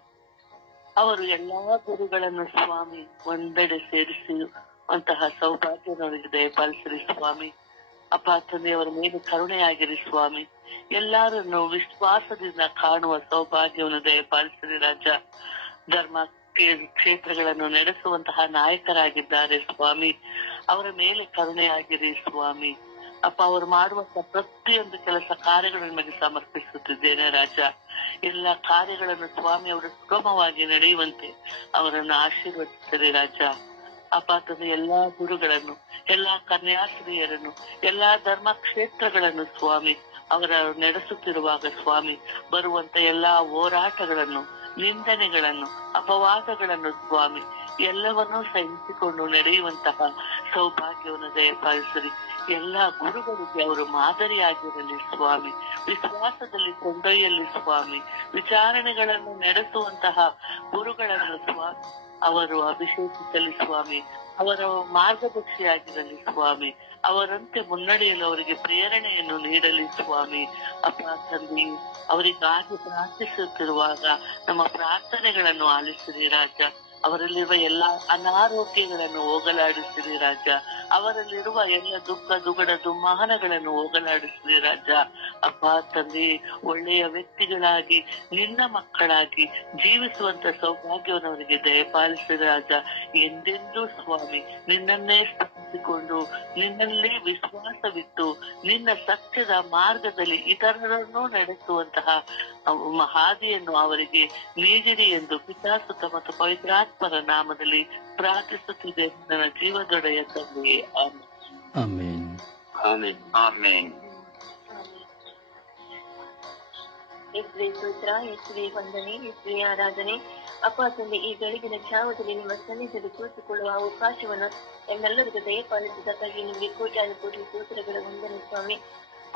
ಅವರು ಎಲ್ಲಾ ಗುರುಗಳನ್ನು ಸ್ವಾಮಿ ಒಂದೆಡೆ ಸೇರಿಸುವಂತಹ ಸೌಭಾಗ್ಯನವರಿಗೆ ದಯಪಾಲಿಸಿರಿ ಸ್ವಾಮಿ. ಅಪ್ಪ ತಂದೆ, ಅವರ ಮೇಲೆ ಕರುಣೆಯಾಗಿರಿ ಸ್ವಾಮಿ. ಎಲ್ಲರನ್ನು ವಿಶ್ವಾಸದಿಂದ ಕಾಣುವ ಸೌಭಾಗ್ಯವನ್ನು ದಯಪಾಲಿಸಿರಿ ರಾಜ. ಧರ್ಮ ಕ್ಷೇತ್ರಗಳನ್ನು ನಡೆಸುವಂತಹ ನಾಯಕರಾಗಿದ್ದಾರೆ ಸ್ವಾಮಿ, ಅವರ ಮೇಲೆ ಕರುಣೆಯಾಗಿರಿ ಸ್ವಾಮಿ. ಅಪ್ಪ, ಅವರು ಮಾಡುವಂತಹ ಪ್ರತಿಯೊಂದು ಕೆಲಸ ಕಾರ್ಯಗಳನ್ನು ನಿಮಗೆ ಸಮರ್ಪಿಸುತ್ತಿದ್ದೇನೆ ರಾಜ. ಎಲ್ಲ ಕಾರ್ಯಗಳನ್ನು ಸ್ವಾಮಿ ಅವರು ಸುಗಮವಾಗಿ ನಡೆಯುವಂತೆ ಅವರನ್ನು ಆಶೀರ್ವದಿಸಿರಿ ರಾಜ. ಅಪ್ಪ ತಂದೆ, ಎಲ್ಲಾ ಗುರುಗಳನ್ನು, ಎಲ್ಲಾ ಕನ್ಯಾಸ್ತ್ರೀಯರನ್ನು, ಎಲ್ಲಾ ಧರ್ಮ ಕ್ಷೇತ್ರಗಳನ್ನು ಸ್ವಾಮಿ ಅವರ ನಡೆಸುತ್ತಿರುವಾಗ ಸ್ವಾಮಿ ಬರುವಂತ ಎಲ್ಲಾ ಹೋರಾಟಗಳನ್ನು, ನಿಂದನೆಗಳನ್ನು, ಅಪವಾದಗಳನ್ನು ಸ್ವಾಮಿ ಎಲ್ಲವನ್ನೂ ಸಹಿಸಿಕೊಂಡು ನಡೆಯುವಂತಹ ಸೌಭಾಗ್ಯವನ್ನು ದಯಪಾಲಿಸಿರಿ. ಎಲ್ಲಾ ಗುರುಗಳಿಗೆ ಅವರು ಮಾದರಿಯಾಗಿರಲಿ ಸ್ವಾಮಿ. ವಿಶ್ವಾಸದಲ್ಲಿ ಕೊಂಡೊಯ್ಯಲಿ ಸ್ವಾಮಿ. ವಿಚಾರಣೆಗಳನ್ನು ನಡೆಸುವಂತಹ ಗುರುಗಳನ್ನು ಸ್ವಾಮಿ ಅವರು ಅಭಿಷೇಕಿಸಲಿ ಸ್ವಾಮಿ. ಅವರ ಮಾರ್ಗದರ್ಶಿಯಾಗಿರಲಿ ಸ್ವಾಮಿ. ಅವರಂತೆ ಮುನ್ನಡೆಯಲು ಅವರಿಗೆ ಪ್ರೇರಣೆಯನ್ನು ನೀಡಲಿ ಸ್ವಾಮಿ. ಅಪ್ಪ ತಂದೆ, ಅವರಿಗಾಗಿ ಪ್ರಾರ್ಥಿಸುತ್ತಿರುವಾಗ ನಮ್ಮ ಪ್ರಾರ್ಥನೆಗಳನ್ನು ಆಲಿಸಿರಿ ರಾಜ. ಅವರಲ್ಲಿರುವ ಎಲ್ಲ ಅನಾರೋಗ್ಯಗಳನ್ನು ಹೋಗಲಾಡಿಸಿರಿ ರಾಜ. ಅವರಲ್ಲಿರುವ ಎಲ್ಲ ದುಃಖ ದುಗಡ ದುಮ್ಮಾನಗಳನ್ನು ಹೋಗಲಾಡಿಸಿರಿ ರಾಜ. ಅಪ್ಪ ತಂದೆ, ಒಳ್ಳೆಯ ವ್ಯಕ್ತಿಗಳಾಗಿ ನಿನ್ನ ಮಕ್ಕಳಾಗಿ ಜೀವಿಸುವಂತ ಸೌಭಾಗ್ಯವನ್ನು ಅವರಿಗೆ ದಯಪಾಲಿಸಿದ ರಾಜ. ಎಂದೆಂದೂ ಸ್ವಾಮಿ ನಿನ್ನನ್ನೇ ಸ್ಥಾಪಿಸಿಕೊಂಡು ನಿನ್ನಲ್ಲಿ ವಿಶ್ವಾಸವಿಟ್ಟು ನಿನ್ನ ಸತ್ಯದ ಮಾರ್ಗದಲ್ಲಿ ಇತರರನ್ನು ನಡೆಸುವಂತಹ ಹಾದಿಯನ್ನು ಅವರಿಗೆ ನೀಡಿರಿ ಎಂದು ಪಿತಾಸುತ ಮತ್ತು ಪವಿತ್ರಾತ್ಮರ ನಾಮದಲ್ಲಿ ಪ್ರಾರ್ಥಿಸುತ್ತಿದೆ ನನ್ನ ಜೀವದೊಡೆಯ ತಂದೆಯೇ. ಆಮೆನ್. ಆಮೆನ್. ಆಮೆನ್. ಯೇಸುವೇ ಸ್ತೋತ್ರ, ಯೇಸುವೇ ವಂದನೆ, ಯೇಸುವೇ ಆರಾಧನೆ. ಅಪ್ಪ ತಂದೆ, ಈ ಬೆಳಗಿನ ಜಾವದಲ್ಲಿ ನಿಮ್ಮ ಸನ್ನಿಧಿಯಲ್ಲಿ ಕೂತುಕೊಳ್ಳುವ ಅವಕಾಶವನ್ನು ನಮ್ಮೆಲ್ಲರಿಗೂ ದಯಪಾಲಿಸಿದ್ದಕ್ಕಾಗಿ ನಿಮಗೆ ಕೋಟಿ ಸ್ತೋತ್ರಗಳ ವಂದನೆ ಸ್ವಾಮಿ.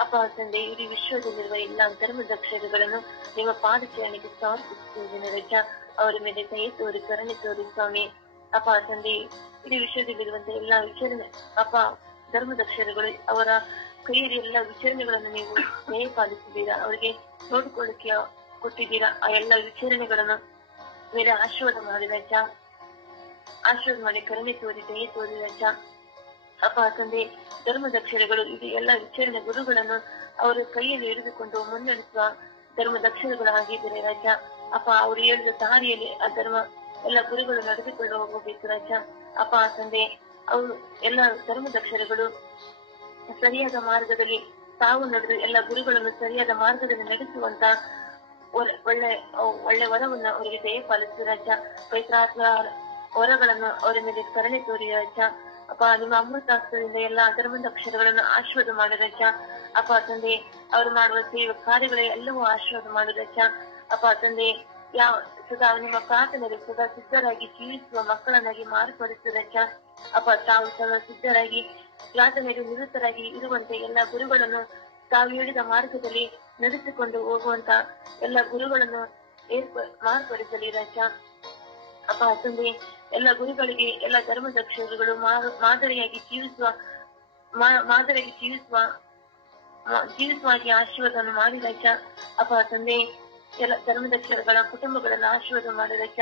ಅಪ್ಪ ತಂದೆ, ಇಡೀ ವಿಶ್ವದಲ್ಲಿರುವ ಎಲ್ಲಾ ಧರ್ಮದಕ್ಷರಗಳನ್ನು ನಿಮ್ಮ ಪಾದಚರಣೆಗೆ ಸಮರ್ಪಿಸುತ್ತಿದ್ದೇನೆ ರಜ. ಅವರ ಮೇಲೆ ದಯ ತೋರಿ ಕರುಣೆ ತೋರಿ ಸ್ವಾಮಿ. ಅಪ್ಪ ತಂದೆ, ಇಡೀ ವಿಶ್ವದಲ್ಲಿರುವಂತಹ ಎಲ್ಲಾ ವಿಚಾರಣೆ ಅಪ್ಪ ಧರ್ಮದಕ್ಷರಗಳು ಅವರ ಕೈಯಲ್ಲಿ ಎಲ್ಲಾ ವಿಚಾರಣೆಗಳನ್ನು ನೀವು ದಯಪಾಲಿಸಿದ್ದೀರಾ, ಅವರಿಗೆ ನೋಡಿಕೊಳ್ಳಕ್ಕೆ ಕೊಟ್ಟಿದ್ದೀರಾ. ಆ ಎಲ್ಲಾ ವಿಚಾರಣೆಗಳನ್ನು ಮೇಲೆ ಆಶೀರ್ವಾದ ಮಾಡಿ ರಜ, ಆಶೀರ್ವಾದ ಮಾಡಿ ಕರುಣೆ ತೋರಿ ದಯ ತೋರಿ ರಜ. ಅಪ್ಪ ತಂದೆ, ಧರ್ಮದಕ್ಷರಗಳು ಇದು ಎಲ್ಲಾ ವಿಚಾರಣೆ ಗುರುಗಳನ್ನು ಅವರ ಕೈಯಲ್ಲಿ ಹಿಡಿದುಕೊಂಡು ಮುನ್ನಡೆಸುವ ಧರ್ಮದಕ್ಷರಗಳಾಗಿದ್ದಾರೆ ರಾಜ. ಅಪ್ಪ ಅವರು ಹೇಳಿದ ದಾರಿಯಲ್ಲಿ ಆ ಧರ್ಮ ಎಲ್ಲ ಗುರುಗಳು ನಡೆದುಕೊಂಡು ಹೋಗಬೇಕು ರಾಜ. ಅಪ್ಪ ತಂದೆ, ಅವರು ಎಲ್ಲ ಧರ್ಮದಕ್ಷರಗಳು ಸರಿಯಾದ ಮಾರ್ಗದಲ್ಲಿ ತಾವು ನಡೆದು ಎಲ್ಲ ಗುರುಗಳನ್ನು ಸರಿಯಾದ ಮಾರ್ಗದಲ್ಲಿ ನಡೆಸುವಂತ ಒಳ್ಳೆ ವರವನ್ನು ಅವರಿಗೆ ದಯಪಾಲಿಸಿ ರಾಜ. ಪವಿತ್ರಾತ್ಮ ವರಗಳನ್ನು ಅವರ ಮೇಲೆ ಕರುಣೆ ತೋರಿ ರಾಜ. ಅಪ್ಪ ನಿಮ್ಮ ಅಮೃತಾಸ್ತ್ರದಿಂದ ಎಲ್ಲಾ ಧರ್ಮದಕ್ಷರಗಳನ್ನು ಆಶೀರ್ವಾದ ಮಾಡಿ ರಜ. ಅಪ್ಪ ತಂದೆ, ಅವರು ಮಾಡುವ ಸೇವೆ ಕಾರ್ಯಗಳ ಎಲ್ಲವೂ ಆಶೀರ್ವಾದ ಮಾಡಿ ರಜ. ಅಪ್ಪ ತಂದೆ, ಸದಾ ನಿಮ್ಮ ಪ್ರಾರ್ಥನೆಗೆ ಸದಾ ಸಿದ್ಧರಾಗಿ ಜೀವಿಸುವ ಮಕ್ಕಳನ್ನಾಗಿ ಮಾರ್ಪಡಿಸಿದ ರಜ. ಅಪ್ಪ ತಾವು ಸದಾ ಸಿದ್ಧರಾಗಿ ಪ್ರಾರ್ಥನೆಗೆ ನಿರತರಾಗಿ ಇರುವಂತೆ ಎಲ್ಲ ಗುರುಗಳನ್ನು ತಾವು ಹೇಳಿದ ಮಾರ್ಗದಲ್ಲಿ ನಡೆಸಿಕೊಂಡು ಹೋಗುವಂತ ಎಲ್ಲ ಗುರುಗಳನ್ನು ಮಾರ್ಪಡಿಸಲಿ ರಜ. ಅಪ್ಪ ತಂದೆ, ಎಲ್ಲ ಗುರುಗಳಿಗೆ ಎಲ್ಲ ಧರ್ಮದಕ್ಷರಗಳು ಮಾದರಿಯಾಗಿ ಜೀವಿಸುವಾಗಿ ಆಶೀರ್ವಾದವನ್ನು ಮಾಡಿ ರಜ. ಅಪ್ಪ ತಂದೆ, ಎಲ್ಲ ಧರ್ಮದಕ್ಷರಗಳ ಕುಟುಂಬಗಳನ್ನು ಆಶೀರ್ವಾದ ಮಾಡಿ ರಜ.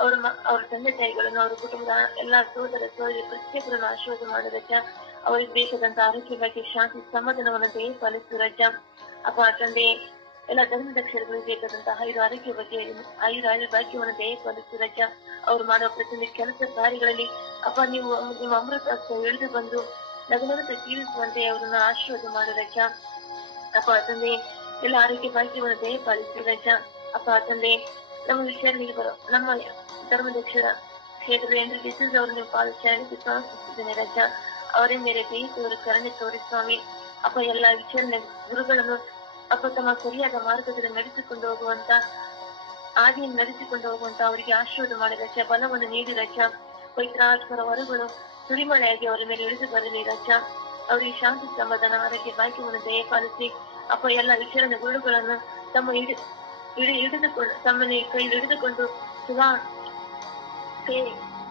ಅವರ ತಂದೆ ತಾಯಿಗಳನ್ನು, ಅವರ ಕುಟುಂಬದ ಎಲ್ಲಾ ಸೋದರ ಪ್ರತ್ಯೇಕರನ್ನು ಆಶೀರ್ವಾದ ಮಾಡಿ ರಜ. ಅವರಿಗೆ ಬೇಕಾದಂತ ಆರೋಗ್ಯ ಬಗ್ಗೆ ಶಾಂತಿ ಸಮಾಧಾನವನ್ನು ದಯಪಾಲಿಸುವ ರಜ. ಅಪ್ಪ ತಂದೆ, ಎಲ್ಲ ಧರ್ಮದಕ್ಷರಗಳಿಗೆ ಬೇಕಾದಂತಹ ಆರೋಗ್ಯ ಬಗ್ಗೆ ಭಾಗ್ಯವನ್ನು ದಯಪಾಲಿಸುವ ರಜ. ಅವರು ಮಾಡುವ ಪ್ರತಿಯೊಂದು ಕೆಲಸ ಕಾರ್ಯಗಳಲ್ಲಿ ಅಪ್ಪ ನೀವು ನಿಮ್ಮ ಅಮೃತ ಎಳೆದು ಬಂದು ಲಗ್ನದ ಜೀವಿಸುವಂತೆ ಅವರನ್ನು ಆಶೀರ್ವಾದ ಮಾಡುವ ರಜ. ಅಪ್ಪ ತಂದೆ, ಎಲ್ಲ ಆರೋಗ್ಯ ಭಾಗ್ಯವನ್ನು ದಯಪಾಲಿಸುವ ರಜ. ಅಪ್ಪ ತಂದೆ, ನಮ್ಮ ವಿಚಾರಣೆಗೆ ನಮ್ಮ ಧರ್ಮದಕ್ಷರ ಕ್ಷೇತ್ರದ ಅವರು ನೀವು ಪಾದಚಾರಣೆಗೆ ಸಮರ್ಪಿಸುತ್ತೇನೆ ರಜ. ಅವರ ಮೇಲೆ ದಯ ತೋರಿ ಕರುಣೆ ತೋರಿ ಸ್ವಾಮಿ. ಅಪ್ಪ ಎಲ್ಲ ವಿಚಾರಣೆ ಗುರುಗಳನ್ನು ಅಪ್ಪ ತಮ್ಮ ಸರಿಯಾದ ಮಾರ್ಗದಲ್ಲಿ ನಡೆಸಿಕೊಂಡು ಹೋಗುವಂತ ಆದಿಯನ್ನು ನಡೆಸಿಕೊಂಡು ಹೋಗುವಂತ ಅವರಿಗೆ ಆಶೀರ್ವಾದ ಮಾಡಿ ರಜ. ಬಲವನ್ನು ನೀಡಿ ರಜ. ಪವಿತ್ರಾತ್ಮರ ವರಗಳು ಸುರಿಮಳೆಯಾಗಿ ಅವರ ಮೇಲೆ ಇಳಿದು ಬರಲಿ ರಜ. ಅವರಿಗೆ ಶಾಂತಿ ಸಮಾಧಾನ ಆರೋಗ್ಯ ಭಾಗ್ಯವನ್ನು ದಯಪಾಲಿಸಿ ಅಪ್ಪ ಎಲ್ಲ ವಿಚಾರಣೆ ಗುರುಗಳನ್ನು ತಮ್ಮನೆ ಕೈ ಹಿಡಿದುಕೊಂಡು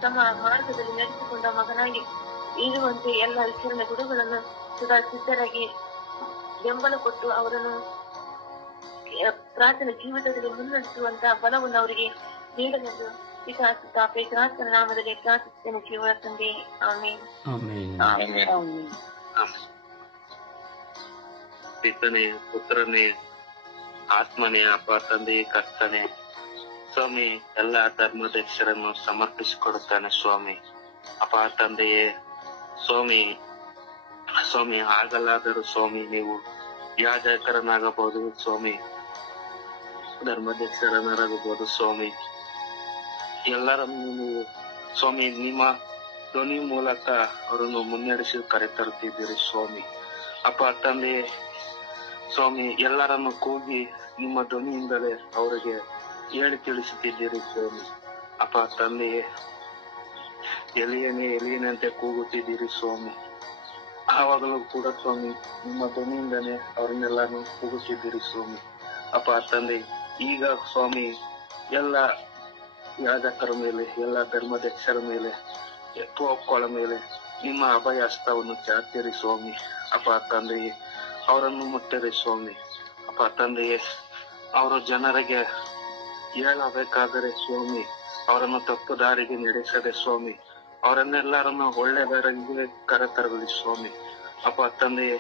ತಮ್ಮ ಮಾರ್ಗದಲ್ಲಿ ನಡೆಸಿಕೊಂಡ ಮಗನಾಗಿ ಇರುವಂತೆ ಎಲ್ಲ ವಿಚಾರಣೆ ಗುರುಗಳನ್ನು ಸದಾ ಸಿದ್ಧರಾಗಿ ಬೆಂಬಲ ಕೊಟ್ಟು ಅವರನ್ನು ಪ್ರಾರ್ಥನೆ ಜೀವಿತದಲ್ಲಿ ಮುನ್ನಡೆಸುವಂತಹ ಬಲವನ್ನು ಅವರಿಗೆ ನೀಡಲೆಂದು ಪವಿತ್ರಾತ್ಮನ ನಾಮದಲ್ಲಿ ಪ್ರಾರ್ಥಿಸುತ್ತೇನೆ ಜೀವ ತಂದೆ. ಆಮೆನ್. ಪಿತನೇ, ಪುತ್ರನೇ, ಆತ್ಮನೇ, ಅಪ್ಪ ತಂದೆ, ಕರ್ತನೆ ಸ್ವಾಮಿ, ಎಲ್ಲ ಧರ್ಮದಕ್ಷರನ್ನು ಸಮರ್ಪಿಸಿಕೊಡುತ್ತಾನೆ ಸ್ವಾಮಿ. ಅಪ್ಪ ತಂದೆಯೇ ಸ್ವಾಮಿ ಆಗಲಾದರೂ ಸ್ವಾಮಿ ನೀವು ಯಾಜಕರನ್ನಾಗಬಹುದು ಸ್ವಾಮಿ, ಧರ್ಮದಕ್ಷರನ್ನಾಗಬಹುದು ಸ್ವಾಮಿ, ಎಲ್ಲರನ್ನು ನೀವು ಸ್ವಾಮಿ ನಿಮ್ಮ ಧ್ವನಿ ಮೂಲಕ ಅವರನ್ನು ಮುನ್ನಡೆಸಿ ಕರೆತರುತ್ತಿದ್ದೀರಿ ಸ್ವಾಮಿ. ಅಪ್ಪ ತಂದೆ ಸ್ವಾಮಿ, ಎಲ್ಲರನ್ನು ಕೂಗಿ ನಿಮ್ಮ ಧ್ವನಿಯಿಂದಲೇ ಅವರಿಗೆ ಹೇಳಿ ತಿಳಿಸುತ್ತಿದ್ದೀರಿ ಸ್ವಾಮಿ. ಅಪ್ಪ ತಂದೆಯೇ, ಎಲಿಯನೇ ಕೂಗುತ್ತಿದ್ದೀರಿ ಸ್ವಾಮಿ. ಆವಾಗಲೂ ಕೂಡ ಸ್ವಾಮಿ ನಿಮ್ಮ ಧ್ವನಿಯಿಂದಲೇ ಅವರನ್ನೆಲ್ಲಾನು ಕೂಗುತ್ತಿದ್ದೀರಿ ಸ್ವಾಮಿ. ಅಪ್ಪ ತಂದೆ, ಈಗ ಸ್ವಾಮಿ ಎಲ್ಲ ಯಾಜಕರ ಮೇಲೆ, ಎಲ್ಲ ಧರ್ಮದಕ್ಷರ ಮೇಲೆ, ಪೋಪ್ಗಳ ಮೇಲೆ ನಿಮ್ಮ ಅಭಯ ಹಸ್ತವನ್ನು ಚಾಚಿರಿ ಸ್ವಾಮಿ. ಅಪ್ಪ ತಂದೆಯೇ, ಅವರನ್ನು ಮುಟ್ಟಿರಿ ಸ್ವಾಮಿ. ಅಪ್ಪ ತಂದೆಯೇ, ಅವರು ಜನರಿಗೆ ಹೇಳಬೇಕಾದರೆ ಸ್ವಾಮಿ ಅವರನ್ನು ತಪ್ಪು ದಾರಿಗೆ ನಡೆಸದೆ ಸ್ವಾಮಿ, ಅವರನ್ನೆಲ್ಲರನ್ನು ಒಳ್ಳೆ ದಾರಿಗೆ ಕರೆತರಲಿ ಸ್ವಾಮಿ. ಅಪ್ಪ ತಂದೆಯೇ,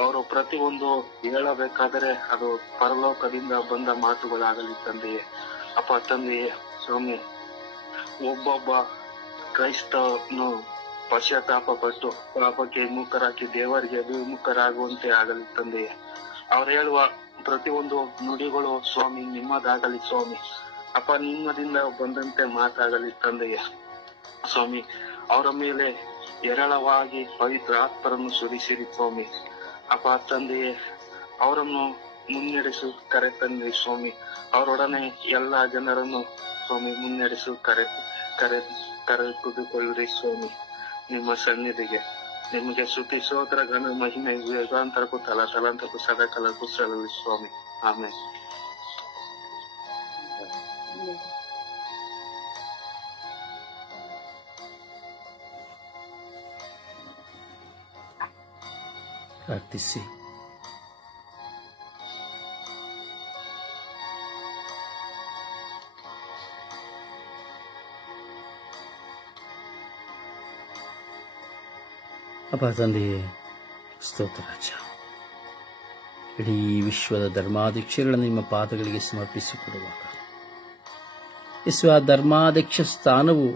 ಅವರು ಪ್ರತಿಯೊಂದು ಹೇಳಬೇಕಾದರೆ ಅದು ಪರಲೋಕದಿಂದ ಬಂದ ಮಾತುಗಳಾಗಲಿ ತಂದೆಯೇ. ಅಪ್ಪ ತಂದೆಯೇ ಸ್ವಾಮಿ, ಒಬ್ಬೊಬ್ಬ ಕ್ರೈಸ್ತನು ಪಶ್ಚಾತ್ತಾಪ ಪಟ್ಟು ಪಾಪಕ್ಕೆ ಮುಖರಾಕಿ ದೇವರಿಗೆ ಅಭಿಮುಖರಾಗುವಂತೆ ಆಗಲಿ ತಂದೆಯೇ. ಅವ್ರು ಹೇಳುವ ಪ್ರತಿಯೊಂದು ನುಡಿಗಳು ಸ್ವಾಮಿ ನಿಮ್ಮದಾಗಲಿ ಸ್ವಾಮಿ. ಅಪ್ಪ ನಿಮ್ಮದಿಂದ ಬಂದಂತೆ ಮಾತಾಗಲಿ ತಂದೆಯೇ ಸ್ವಾಮಿ. ಅವರ ಮೇಲೆ ಹೇರಳವಾಗಿ ಪವಿತ್ರ ಆತ್ಮರನ್ನು ಸುರಿಸಿರಿ ಸ್ವಾಮಿ. ಅಪ್ಪ ತಂದೆಯೇ, ಅವರನ್ನು ಮುನ್ನಡೆಸು ಕರೆ ತಂದೆ ಸ್ವಾಮಿ. ಅವರೊಡನೆ ಎಲ್ಲಾ ಜನರನ್ನು ಸ್ವಾಮಿ ಮುನ್ನಡೆಸು ಕರೆ ಕುದುಕೊಳ್ಳ್ರಿ ಸ್ವಾಮಿ. ನಿಮ್ಮ ಸನ್ನಿಧಿಗೆ ನಿಮಗೆ ಸ್ತುತಿ ಸ್ತೋತ್ರ ಘನ ಮಹಿಮೆ ಯುಗಾಂತರಕ್ಕೂ ತಲಾಂತರಕ್ಕೂ ಸದಾಕಾಲಕ್ಕೂ ಸಲ್ಲಲಿ ಸ್ವಾಮಿ. ಆಮೇಲೆ ಪ್ರಾರ್ಥಿಸಿ. ಅಪ್ಪ ತಂದೆಯೇ, ಸ್ತೋತ್ರ ರಾಜ. ಇಡೀ ವಿಶ್ವದ ಧರ್ಮಾಧ್ಯಕ್ಷಗಳನ್ನು ನಿಮ್ಮ ಪಾದಗಳಿಗೆ ಸಮರ್ಪಿಸಿಕೊಡುವಾಗ ಆ ಧರ್ಮಾಧ್ಯಕ್ಷ ಸ್ಥಾನವು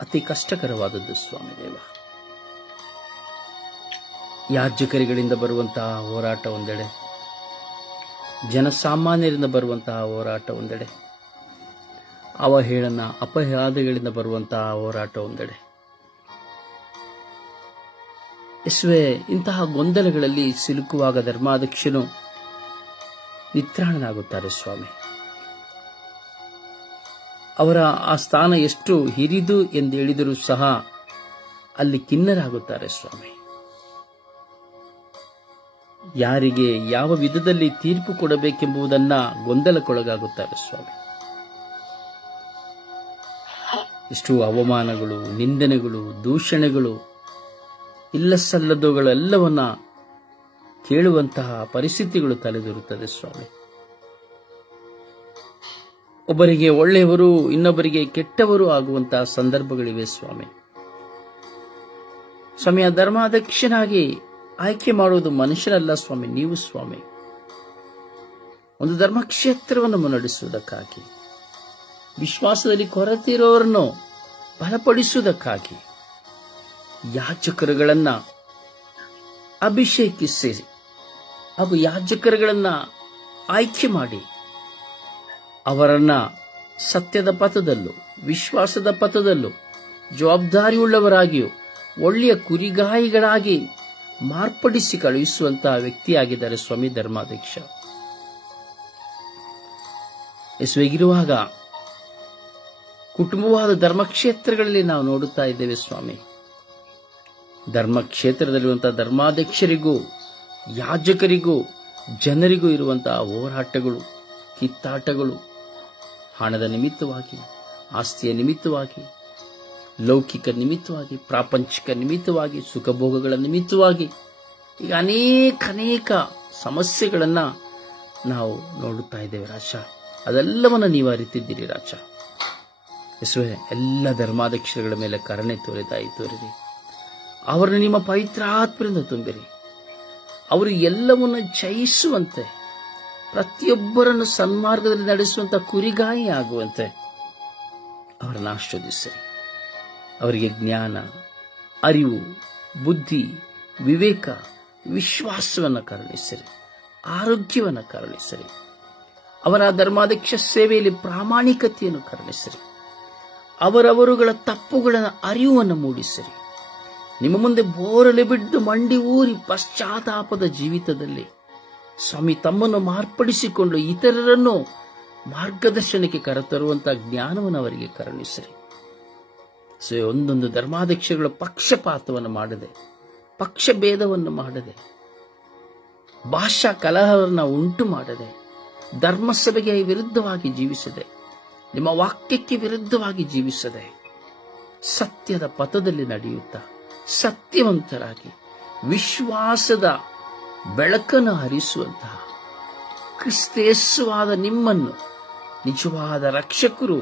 ಅತಿ ಕಷ್ಟಕರವಾದದ್ದು ಸ್ವಾಮಿ ದೇವ. ಯಾಜಕರುಗಳಿಂದ ಬರುವಂತಹ ಹೋರಾಟ ಒಂದೆಡೆ, ಜನಸಾಮಾನ್ಯರಿಂದ ಬರುವಂತಹ ಹೋರಾಟ ಒಂದೆಡೆ, ಅವಹೇಳನ ಅಪವಾದಗಳಿಂದ ಬರುವಂತಹ ಹೋರಾಟ ಒಂದೆಡೆ. ಯೇಸುವೆ, ಇಂತಹ ಗೊಂದಲಗಳಲ್ಲಿ ಸಿಲುಕುವಾಗ ಧರ್ಮಾಧ್ಯಕ್ಷನು ನಿತ್ರಾಣನಾಗುತ್ತಾರೆ ಸ್ವಾಮಿ. ಅವರ ಆ ಸ್ಥಾನ ಎಷ್ಟು ಹಿರಿದು ಎಂದು ಹೇಳಿದರೂ ಸಹ ಅಲ್ಲಿ ಖಿನ್ನರಾಗುತ್ತಾರೆ ಸ್ವಾಮಿ. ಯಾರಿಗೆ ಯಾವ ವಿಧದಲ್ಲಿ ತೀರ್ಪು ಕೊಡಬೇಕೆಂಬುದನ್ನ ಗೊಂದಲಕ್ಕೊಳಗಾಗುತ್ತಾರೆ ಸ್ವಾಮಿ. ಎಷ್ಟು ಅವಮಾನಗಳು, ನಿಂದನೆಗಳು, ದೂಷಣೆಗಳು, ಇಲ್ಲ ಸಲ್ಲದವುಗಳೆಲ್ಲವನ್ನ ಕೇಳುವಂತಹ ಪರಿಸ್ಥಿತಿಗಳು ತಲೆದೋರುತ್ತದೆ ಸ್ವಾಮಿ. ಒಬ್ಬರಿಗೆ ಒಳ್ಳೆಯವರು, ಇನ್ನೊಬ್ಬರಿಗೆ ಕೆಟ್ಟವರು ಆಗುವಂತಹ ಸಂದರ್ಭಗಳಿವೆ ಸ್ವಾಮಿ. ಸ್ವಾಮಿ, ಆ ಧರ್ಮಾಧ್ಯಕ್ಷನಾಗಿ ಆಯ್ಕೆ ಮಾಡುವುದು ಮನುಷ್ಯನಲ್ಲ ಸ್ವಾಮಿ, ನೀವು ಸ್ವಾಮಿ. ಒಂದು ಧರ್ಮಕ್ಷೇತ್ರವನ್ನು ಮುನ್ನಡೆಸುವುದಕ್ಕಾಗಿ, ವಿಶ್ವಾಸದಲ್ಲಿ ಕೊರತೆ ಇರೋರನ್ನು ಬಲಪಡಿಸುವುದಕ್ಕಾಗಿ ಯಾಜಕರುಗಳನ್ನ ಅಭಿಷೇಕಿಸಿ, ಯಾಜಕರುಗಳನ್ನ ಆಯ್ಕೆ ಮಾಡಿ ಅವರನ್ನ ಸತ್ಯದ ಪಥದಲ್ಲೂ ವಿಶ್ವಾಸದ ಪಥದಲ್ಲೂ ಜವಾಬ್ದಾರಿಯುಳ್ಳವರಾಗಿಯೂ ಒಳ್ಳೆಯ ಕುರಿಗಾಯಿಗಳಾಗಿ ಮಾರ್ಪಡಿಸಿ ಕಳುಹಿಸುವಂತಹ ವ್ಯಕ್ತಿಯಾಗಿದ್ದಾರೆ ಸ್ವಾಮಿ ಧರ್ಮಾಧ್ಯಕ್ಷ. ಯೇಸುವಿಗಿರುವಾಗ ಕುಟುಂಬವಾದ ಧರ್ಮಕ್ಷೇತ್ರಗಳಲ್ಲಿ ನಾವು ನೋಡುತ್ತಾ ಇದ್ದೇವೆ ಸ್ವಾಮಿ. ಧರ್ಮಕ್ಷೇತ್ರದಲ್ಲಿರುವಂತಹ ಧರ್ಮಾಧ್ಯಕ್ಷರಿಗೂ ಯಾಜಕರಿಗೂ ಜನರಿಗೂ ಇರುವಂತಹ ಹೋರಾಟಗಳು, ಕಿತ್ತಾಟಗಳು, ಹಣದ ನಿಮಿತ್ತವಾಗಿ, ಆಸ್ತಿಯ ನಿಮಿತ್ತವಾಗಿ, ಲೌಕಿಕ ನಿಮಿತ್ತವಾಗಿ, ಪ್ರಾಪಂಚಿಕ ನಿಮಿತ್ತವಾಗಿ, ಸುಖಭೋಗಗಳ ನಿಮಿತ್ತವಾಗಿ, ಈಗ ಅನೇಕ ಸಮಸ್ಯೆಗಳನ್ನ ನಾವು ನೋಡುತ್ತಾ ಇದ್ದೇವೆ ರಾಜ. ಅದೆಲ್ಲವನ್ನ ನೀವು ಅರಿತಿದ್ದೀರಿ ರಾಜ. ಯೇಸುವೆ, ಎಲ್ಲ ಧರ್ಮಾಧ್ಯಕ್ಷರುಗಳ ಮೇಲೆ ಕರುಣೆ ತೋರಿರಿ. ಅವರನ್ನು ನಿಮ್ಮ ಪವಿತ್ರಾತ್ಮರಿಂದ ತುಂಬಿರಿ. ಅವರು ಎಲ್ಲವನ್ನ ಜಯಿಸುವಂತೆ, ಪ್ರತಿಯೊಬ್ಬರನ್ನು ಸನ್ಮಾರ್ಗದಲ್ಲಿ ನಡೆಸುವಂತ ಕುರಿಗಾಯಿ ಆಗುವಂತೆ ಅವರನ್ನು ಆಶೀರ್ವದಿಸಿರಿ. ಅವರಿಗೆ ಜ್ಞಾನ, ಅರಿವು, ಬುದ್ಧಿ, ವಿವೇಕ, ವಿಶ್ವಾಸವನ್ನು ಕರುಣಿಸಿರಿ. ಆರೋಗ್ಯವನ್ನು ಕರುಣಿಸಿರಿ. ಅವರ ಧರ್ಮಾಧ್ಯಕ್ಷ ಸೇವೆಯಲ್ಲಿ ಪ್ರಾಮಾಣಿಕತೆಯನ್ನು ಕರುಣಿಸಿರಿ. ಅವರವರುಗಳ ತಪ್ಪುಗಳ ಅರಿವನ್ನು ಮೂಡಿಸಿರಿ. ನಿಮ್ಮ ಮುಂದೆ ಬೋರಲೆ ಬಿದ್ದು ಮಂಡಿ ಊರಿ ಪಶ್ಚಾತ್ತಾಪದ ಜೀವಿತದಲ್ಲಿ ಸ್ವಾಮಿ ತಮ್ಮನ್ನು ಮಾರ್ಪಡಿಸಿಕೊಂಡು ಇತರರನ್ನು ಮಾರ್ಗದರ್ಶನಕ್ಕೆ ಕರೆತರುವಂತಹ ಜ್ಞಾನವನ್ನು ಅವರಿಗೆ ಕರುಣಿಸಿರಿ. ಒಂದೊಂದು ಧರ್ಮಾಧ್ಯಕ್ಷಗಳ ಪಕ್ಷಪಾತವನ್ನು ಮಾಡದೆ, ಪಕ್ಷ ಭೇದವನ್ನು ಮಾಡದೆ, ಭಾಷಾ ಕಲಹವನ್ನು ಉಂಟು ಮಾಡದೆ, ಧರ್ಮಸಭೆಗೆ ವಿರುದ್ಧವಾಗಿ ಜೀವಿಸದೆ, ನಿಮ್ಮ ವಾಕ್ಯಕ್ಕೆ ವಿರುದ್ಧವಾಗಿ ಜೀವಿಸದೆ, ಸತ್ಯದ ಪಥದಲ್ಲಿ ನಡೆಯುತ್ತಾ ಸತ್ಯವಂತರಾಗಿ ವಿಶ್ವಾಸದ ಬೆಳಕನ್ನು ಹರಿಸುವಂತಹ ಕ್ರಿಸ್ತೇಸುವಾದ ನಿಮ್ಮನ್ನು ನಿಜವಾದ ರಕ್ಷಕರು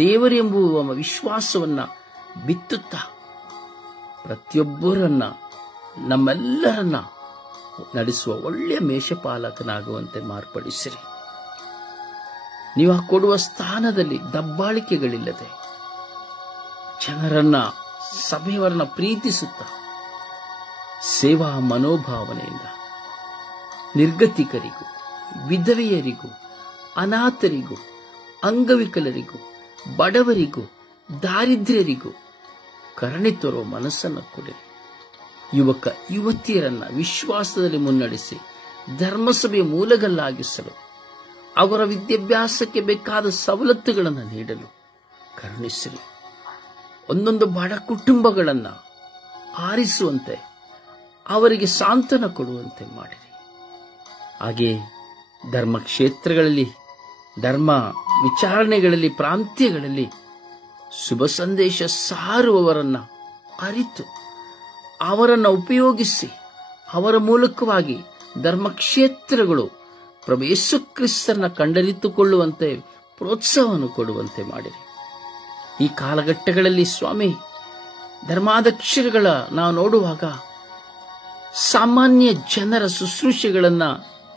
ದೇವರೆಂಬುವ ವಿಶ್ವಾಸವನ್ನ ಬಿತ್ತುತ್ತಾ ಪ್ರತಿಯೊಬ್ಬರನ್ನ ನಮ್ಮೆಲ್ಲರನ್ನ ನಡೆಸುವ ಒಳ್ಳೆಯ ಮೇಷಪಾಲಕನಾಗುವಂತೆ ಮಾರ್ಪಡಿಸಿರಿ. ನೀವು ಕೊಡುವ ಸ್ಥಾನದಲ್ಲಿ ದಬ್ಬಾಳಿಕೆಗಳಿಲ್ಲದೆ ಜನರನ್ನ ಸಭೆಯವರನ್ನ ಪ್ರೀತಿಸುತ್ತಾ ಸೇವಾ ಮನೋಭಾವನೆಯಿಂದ ನಿರ್ಗತಿಕರಿಗೂ ವಿಧವೆಯರಿಗೂ ಅನಾಥರಿಗೂ ಅಂಗವಿಕಲರಿಗೂ ಬಡವರಿಗೂ ದಾರಿದ್ರ್ಯರಿಗೂ ಕರುಣೆ ತೋರುವ ಮನಸ್ಸನ್ನು ಕೊಡಿರಿ. ಯುವಕ ಯುವತಿಯರನ್ನ ವಿಶ್ವಾಸದಲ್ಲಿ ಮುನ್ನಡೆಸಿ ಧರ್ಮಸಭೆಯ ಮೂಲಗಲ್ಲಾಗಿಸಲು ಅವರ ವಿದ್ಯಾಭ್ಯಾಸಕ್ಕೆ ಬೇಕಾದ ಸವಲತ್ತುಗಳನ್ನು ನೀಡಲು ಕರುಣಿಸಿರಿ. ಒಂದೊಂದು ಬಡ ಕುಟುಂಬಗಳನ್ನ ಆರಿಸುವಂತೆ ಅವರಿಗೆ ಸಾಂತ್ವನ ಕೊಡುವಂತೆ ಮಾಡಿರಿ. ಹಾಗೆ ಧರ್ಮ ಕ್ಷೇತ್ರಗಳಲ್ಲಿ ಧರ್ಮ ವಿಚಾರಣೆಗಳಲ್ಲಿ ಪ್ರಾಂತ್ಯಗಳಲ್ಲಿ ಶುಭ ಸಂದೇಶ ಸಾರುವವರನ್ನ ಅರಿತು ಅವರನ್ನ ಉಪಯೋಗಿಸಿ ಅವರ ಮೂಲಕವಾಗಿ ಧರ್ಮಕ್ಷೇತ್ರಗಳು ಪ್ರಭು ಯೇಸು ಕ್ರಿಸ್ತರನ್ನ ಕಂಡರಿತುಕೊಳ್ಳುವಂತೆ ಪ್ರೋತ್ಸಾಹವನ್ನು ಕೊಡುವಂತೆ ಮಾಡಿರಿ. ಈ ಕಾಲಘಟ್ಟಗಳಲ್ಲಿ ಸ್ವಾಮಿ ಧರ್ಮಾಧ್ಯಕ್ಷರುಗಳ ನಾವು ನೋಡುವಾಗ ಸಾಮಾನ್ಯ ಜನರ ಶುಶ್ರೂಷೆಗಳನ್ನ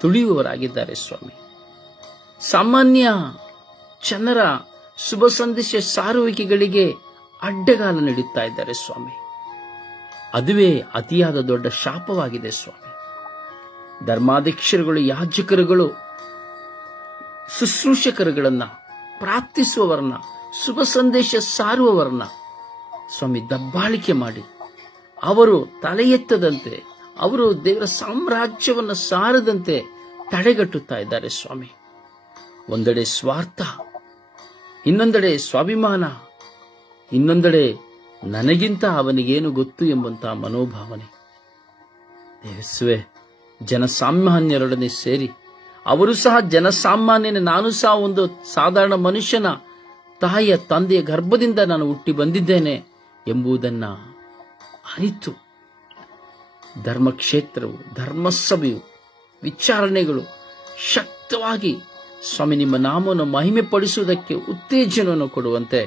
ತುಳಿಯುವವರಾಗಿದ್ದಾರೆ ಸ್ವಾಮಿ. ಸಾಮಾನ್ಯ ಜನರ ಶುಭ ಸಂದೇಶ ಸಾರುವಿಕೆಗಳಿಗೆ ಅಡ್ಡಗಾಲ ನೀಡುತ್ತಾ ಇದ್ದಾರೆ ಸ್ವಾಮಿ. ಅದುವೇ ಅತಿಯಾದ ದೊಡ್ಡ ಶಾಪವಾಗಿದೆ ಸ್ವಾಮಿ. ಧರ್ಮಾಧ್ಯಕ್ಷರುಗಳು, ಯಾಜಕರುಗಳು, ಶುಶ್ರೂಷಕರುಗಳನ್ನ, ಪ್ರಾರ್ಥಿಸುವವರನ್ನ, ಶುಭ ಸಂದೇಶ ಸಾರುವವರನ್ನ ಸ್ವಾಮಿ ದಬ್ಬಾಳಿಕೆ ಮಾಡಿ ಅವರು ತಲೆ ಎತ್ತದಂತೆ, ಅವರು ದೇವರ ಸಾಮ್ರಾಜ್ಯವನ್ನು ಸಾರದಂತೆ ತಡೆಗಟ್ಟುತ್ತಾ ಇದ್ದಾರೆ ಸ್ವಾಮಿ. ಒಂದೆಡೆ ಸ್ವಾರ್ಥ, ಇನ್ನೊಂದೆಡೆ ಸ್ವಾಭಿಮಾನ, ಇನ್ನೊಂದೆಡೆ ನನಗಿಂತ ಅವನಿಗೇನು ಗೊತ್ತು ಎಂಬಂತಹ ಮನೋಭಾವನೆ. ದೇವಸ್ವೇ, ಜನಸಾಮಾನ್ಯರೊಡನೆ ಸೇರಿ ಅವರು ಸಹ ಜನಸಾಮಾನ್ಯನೇ, ನಾನು ಸಹ ಒಂದು ಸಾಧಾರಣ ಮನುಷ್ಯನ ತಾಯಿಯ ತಂದೆಯ ಗರ್ಭದಿಂದ ನಾನು ಹುಟ್ಟಿ ಬಂದಿದ್ದೇನೆ ಎಂಬುದನ್ನ ಅರಿತು ಧರ್ಮಕ್ಷೇತ್ರವು, ಧರ್ಮಸಭೆಯು, ವಿಚಾರಣೆಗಳು ಶಕ್ತವಾಗಿ ಸ್ವಾಮಿ ನಿಮ್ಮ ನಾಮವನ್ನು ಮಹಿಮೆ ಪಡಿಸುವುದಕ್ಕೆ ಉತ್ತೇಜನವನ್ನು ಕೊಡುವಂತೆ,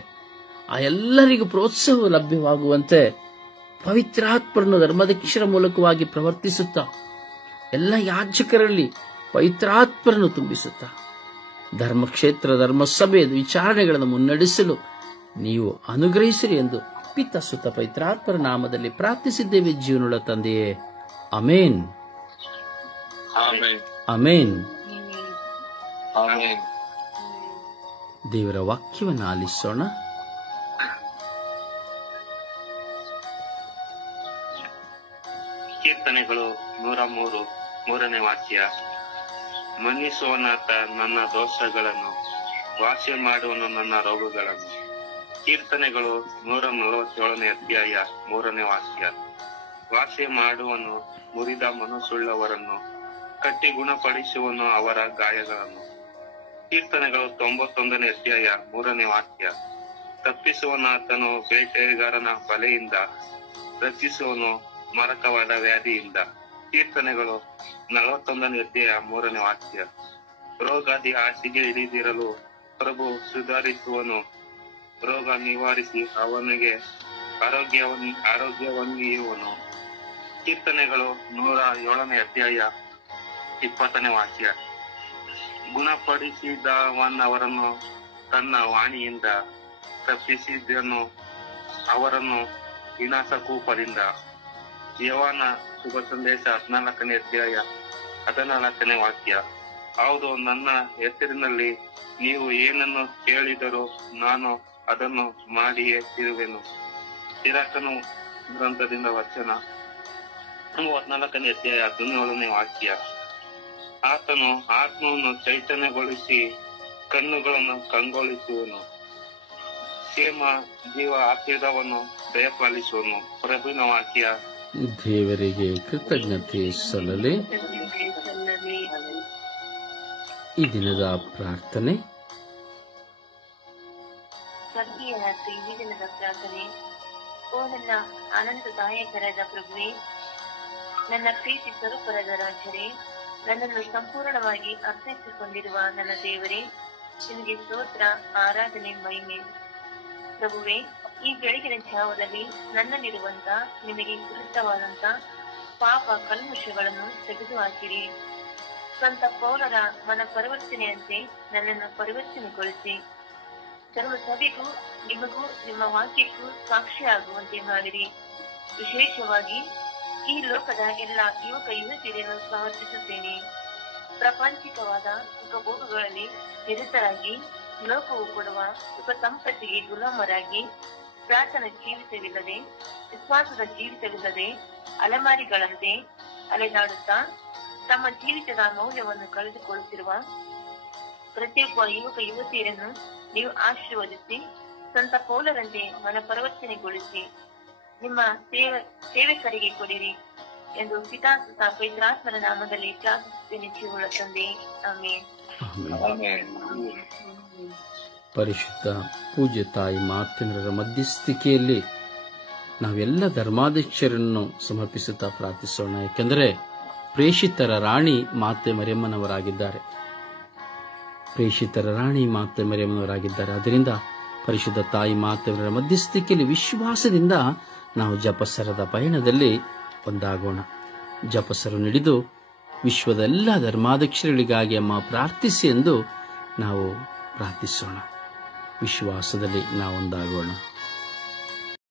ಆ ಎಲ್ಲರಿಗೂ ಪ್ರೋತ್ಸಾಹ ಲಭ್ಯವಾಗುವಂತೆ ಪವಿತ್ರಾತ್ಮರನ್ನು ಧರ್ಮಾಧ್ಯಕ್ಷರ ಮೂಲಕವಾಗಿ ಪ್ರವರ್ತಿಸುತ್ತಾ ಎಲ್ಲ ಯಾಜಕರಲ್ಲಿ ಪವಿತ್ರಾತ್ಮರನ್ನು ತುಂಬಿಸುತ್ತಾ ಧರ್ಮಕ್ಷೇತ್ರ ಧರ್ಮಸಭೆಯ ವಿಚಾರಣೆಗಳನ್ನು ಮುನ್ನಡೆಸಲು ನೀವು ಅನುಗ್ರಹಿಸಿರಿ ಎಂದು ಪಿತ ಸುತ ಪವಿತ್ರಾತ್ಮರ ನಾಮದಲ್ಲಿ ಪ್ರಾರ್ಥಿಸಿದ್ದೇವೆ ಜೀವನುಳ್ಳ ತಂದೆಯೇ. Amen, amen. ದೇವರ ವಾಕ್ಯವನ್ನು ಆಲಿಸೋಣ. ಕೀರ್ತನೆಗಳು 103 3ನೇ ವಾಕ್ಯ. ಮನ್ನಿಸುವನಾತ ನನ್ನ ದೋಷಗಳನ್ನು, ವಾಸಿ ಮಾಡುವನು ನನ್ನ ರೋಗಗಳನ್ನು. ಕೀರ್ತನೆಗಳು 147ನೇ ಅಧ್ಯಾಯ 3ನೇ ವಾಕ್ಯ. ವಾಸಿ ಮಾಡುವನು ಮುರಿದ ಮನಸ್ಸುಳ್ಳವರನ್ನು, ಕಟ್ಟಿ ಗುಣಪಡಿಸುವನು ಅವರ ಗಾಯಗಳನ್ನು. ಕೀರ್ತನೆಗಳು 91ನೇ ಅಧ್ಯಾಯ 3ನೇ ವಾಕ್ಯ. ತಪ್ಪಿಸುವನಾತನು ಬೇಟೆಗಾರನ ಬಲೆಯಿಂದ, ರಕ್ಷಿಸುವನು ಮಾರಕವಾದ ವ್ಯಾಧಿಯಿಂದ. ಕೀರ್ತನೆಗಳು 41ನೇ ಅಧ್ಯಾಯ 3ನೇ ವಾಕ್ಯ. ರೋಗಾದಿ ಹಾಸಿಗೆ ಹಿಡಿದಿರಲು ಪ್ರಭು ಸುಧಾರಿಸುವನು, ರೋಗ ನಿವಾರಿಸಿ ಅವನಿಗೆ ಆರೋಗ್ಯವನ್ನೀಯುವನು. ಕೀರ್ತನೆಗಳು 107ನೇ ಅಧ್ಯಾಯ 20ನೇ ವಾಕ್ಯ. ಗುಣಪಡಿಸಿದವನವರನ್ನು ತನ್ನ ವಾಣಿಯಿಂದ ತಪ್ಪಿಸಿದನು, ಅವರನ್ನು ವಿನಾಶಕೂಪದಿಂದ. ಯೋಹಾನ ಶುಭ ಸಂದೇಶ 14ನೇ ಅಧ್ಯಾಯ 14ನೇ ವಾಕ್ಯ. ಹೌದು, ನನ್ನ ಹೆಸರಿನಲ್ಲಿ ನೀವು ಏನನ್ನು ಕೇಳಿದರೂ ನಾನು ಅದನ್ನು ಮಾಡಿಯೇ ತಿರುವೆನು. ಸಿರಾಕನು ಗ್ರಂಥದಿಂದ ವಚನ 34ನೇ ಅಧ್ಯಾಯ 17ನೇ ವಾಕ್ಯ. ಆತನು ಆತ್ಮವನ್ನು ಚೈತನ್ಯಗೊಳಿಸಿ ಕಣ್ಣುಗಳನ್ನು ಕಂಗೊಳಿಸುವನು. ಕ್ಷೇಮ ಜೀವ ಆಶೀರ್ವಾದವನ್ನು ದಯಪಾಲಿಸುವನು. ಪ್ರಭುವಿನ ವಾಕ್ಯ. ದೇವರಿಗೆ ಕೃತಜ್ಞತೆ ಸಲ್ಲಲಿ. ಈ ದಿನದ ಪ್ರಾರ್ಥನೆ. ಸ್ವರ್ಗೀಯ ಈ ದಿನದ ಪ್ರಾರ್ಥನೆ. ಓ ನನ್ನ ಆನಂದದಾಯಕರಾದ ಪ್ರಭುವೇ, ನನ್ನ ಪ್ರೀತಿ ಸ್ವರೂಪರಾದ ರಾಜರೇ, ನನ್ನನ್ನು ಸಂಪೂರ್ಣವಾಗಿ ಅರ್ಥೈಸಿಕೊಂಡಿರುವ ನನ್ನ ದೇವರೇ, ನಿಮಗೆ ಸ್ತೋತ್ರ, ಆರಾಧನೆ, ಮಹಿಮೆ. ಪ್ರಭುವೇ, ಈ ಬೆಳಗಿನ ಜಾವದಲ್ಲಿ ನನ್ನಲ್ಲಿರುವಂತ ನಿಮಗೆ ವಿರುದ್ಧವಾದಂತ ಪಾಪ ಕಲ್ಮಶಗಳನ್ನು ತೆಗೆದುಹಾಕಿರಿ. ಸಂತ ಪೌಲರ ಮನ ಪರಿವರ್ತನೆಯಂತೆ ನನ್ನನ್ನು ಪರಿವರ್ತನೆಗೊಳಿಸಿ ಧರ್ಮ ಸಭೆಗೂ ನಿಮಗೂ ನಿಮ್ಮ ವಾಕ್ಯಕ್ಕೂ ಸಾಕ್ಷಿಯಾಗುವಂತೆ ಮಾಡಿರಿ. ವಿಶೇಷವಾಗಿ ಈ ಲೋಕದ ಎಲ್ಲ ಯುವಕ ಯುವತಿಯರನ್ನು ಸಮರ್ಪಿಸುತ್ತೇನೆ. ಪ್ರಾಪಂಚಿಕವಾದ ಸುಖಭೋಗಗಳಲ್ಲಿ ನಿರತರಾಗಿ ಲೋಕವು ಕೊಡುವ ಸುಖ ಸಂಪತ್ತಿಗೆ ಗುಲಾಮರಾಗಿ ಪ್ರಾರ್ಥನಾ ಜೀವಿತವಿಲ್ಲದೆ, ವಿಶ್ವಾಸದ ಜೀವಿತವಿಲ್ಲದೆ ಅಲೆಮಾರಿಗಳಂತೆ ಅಲೆದಾಡುತ್ತಾ ತಮ್ಮ ಜೀವಿತದ ಮೌಲ್ಯವನ್ನು ಕಳೆದುಕೊಳ್ಳುತ್ತಿರುವ ಪ್ರತ್ಯೇಕ ಯುವಕ ಯುವತಿಯರನ್ನು ನೀವು ಆಶೀರ್ವದಿಸಿ ಸಂತ ಪೌಲರಂತೆ ಮನ ಪರಿವರ್ತನೆಗೊಳಿಸಿ ನಿಮ್ಮ ಸೇವಕರಿಗೆ ಕೊಡಿರಿ ಎಂದು ಪಿತಾಸುತ ಪವಿತ್ರಾತ್ಮರ ನಾಮದಲ್ಲಿ ಪ್ರಾರ್ಥಿಸುತ್ತೇನೆ. ಜೀವಗಳ ತಂದೆ, ಆಮೆನ್. ಪರಿಶುದ್ಧ ಪೂಜ್ಯ ತಾಯಿ ಮಾತೆಮರಿಯರ ಮಧ್ಯಸ್ಥಿಕೆಯಲ್ಲಿ ನಾವೆಲ್ಲ ಧರ್ಮಾಧ್ಯಕ್ಷರನ್ನು ಸಮರ್ಪಿಸುತ್ತಾ ಪ್ರಾರ್ಥಿಸೋಣ. ಯಾಕೆಂದರೆ ಪ್ರೇಷಿತರ ರಾಣಿ ಮಾತೆ ಮರಿಯಮ್ಮನವರಾಗಿದ್ದಾರೆ. ಅದರಿಂದ ಪರಿಶುದ್ಧ ತಾಯಿ ಮಾತೆಮರಿಯರ ಮಧ್ಯಸ್ಥಿಕೆಯಲ್ಲಿ ವಿಶ್ವಾಸದಿಂದ ನಾವು ಜಪಸರದ ಪಯಣದಲ್ಲಿ ಒಂದಾಗೋಣ. ಜಪಸರು ನಡೆದು ವಿಶ್ವದ ಎಲ್ಲ ಧರ್ಮಾಧ್ಯಕ್ಷರುಗಳಿಗಾಗಿ ಅಮ್ಮ ಪ್ರಾರ್ಥಿಸಿ ಎಂದು ನಾವು ಪ್ರಾರ್ಥಿಸೋಣ. ವಿಶ್ವಾಸದಲ್ಲಿ ನಾವೊಂದಾಗೋಣ.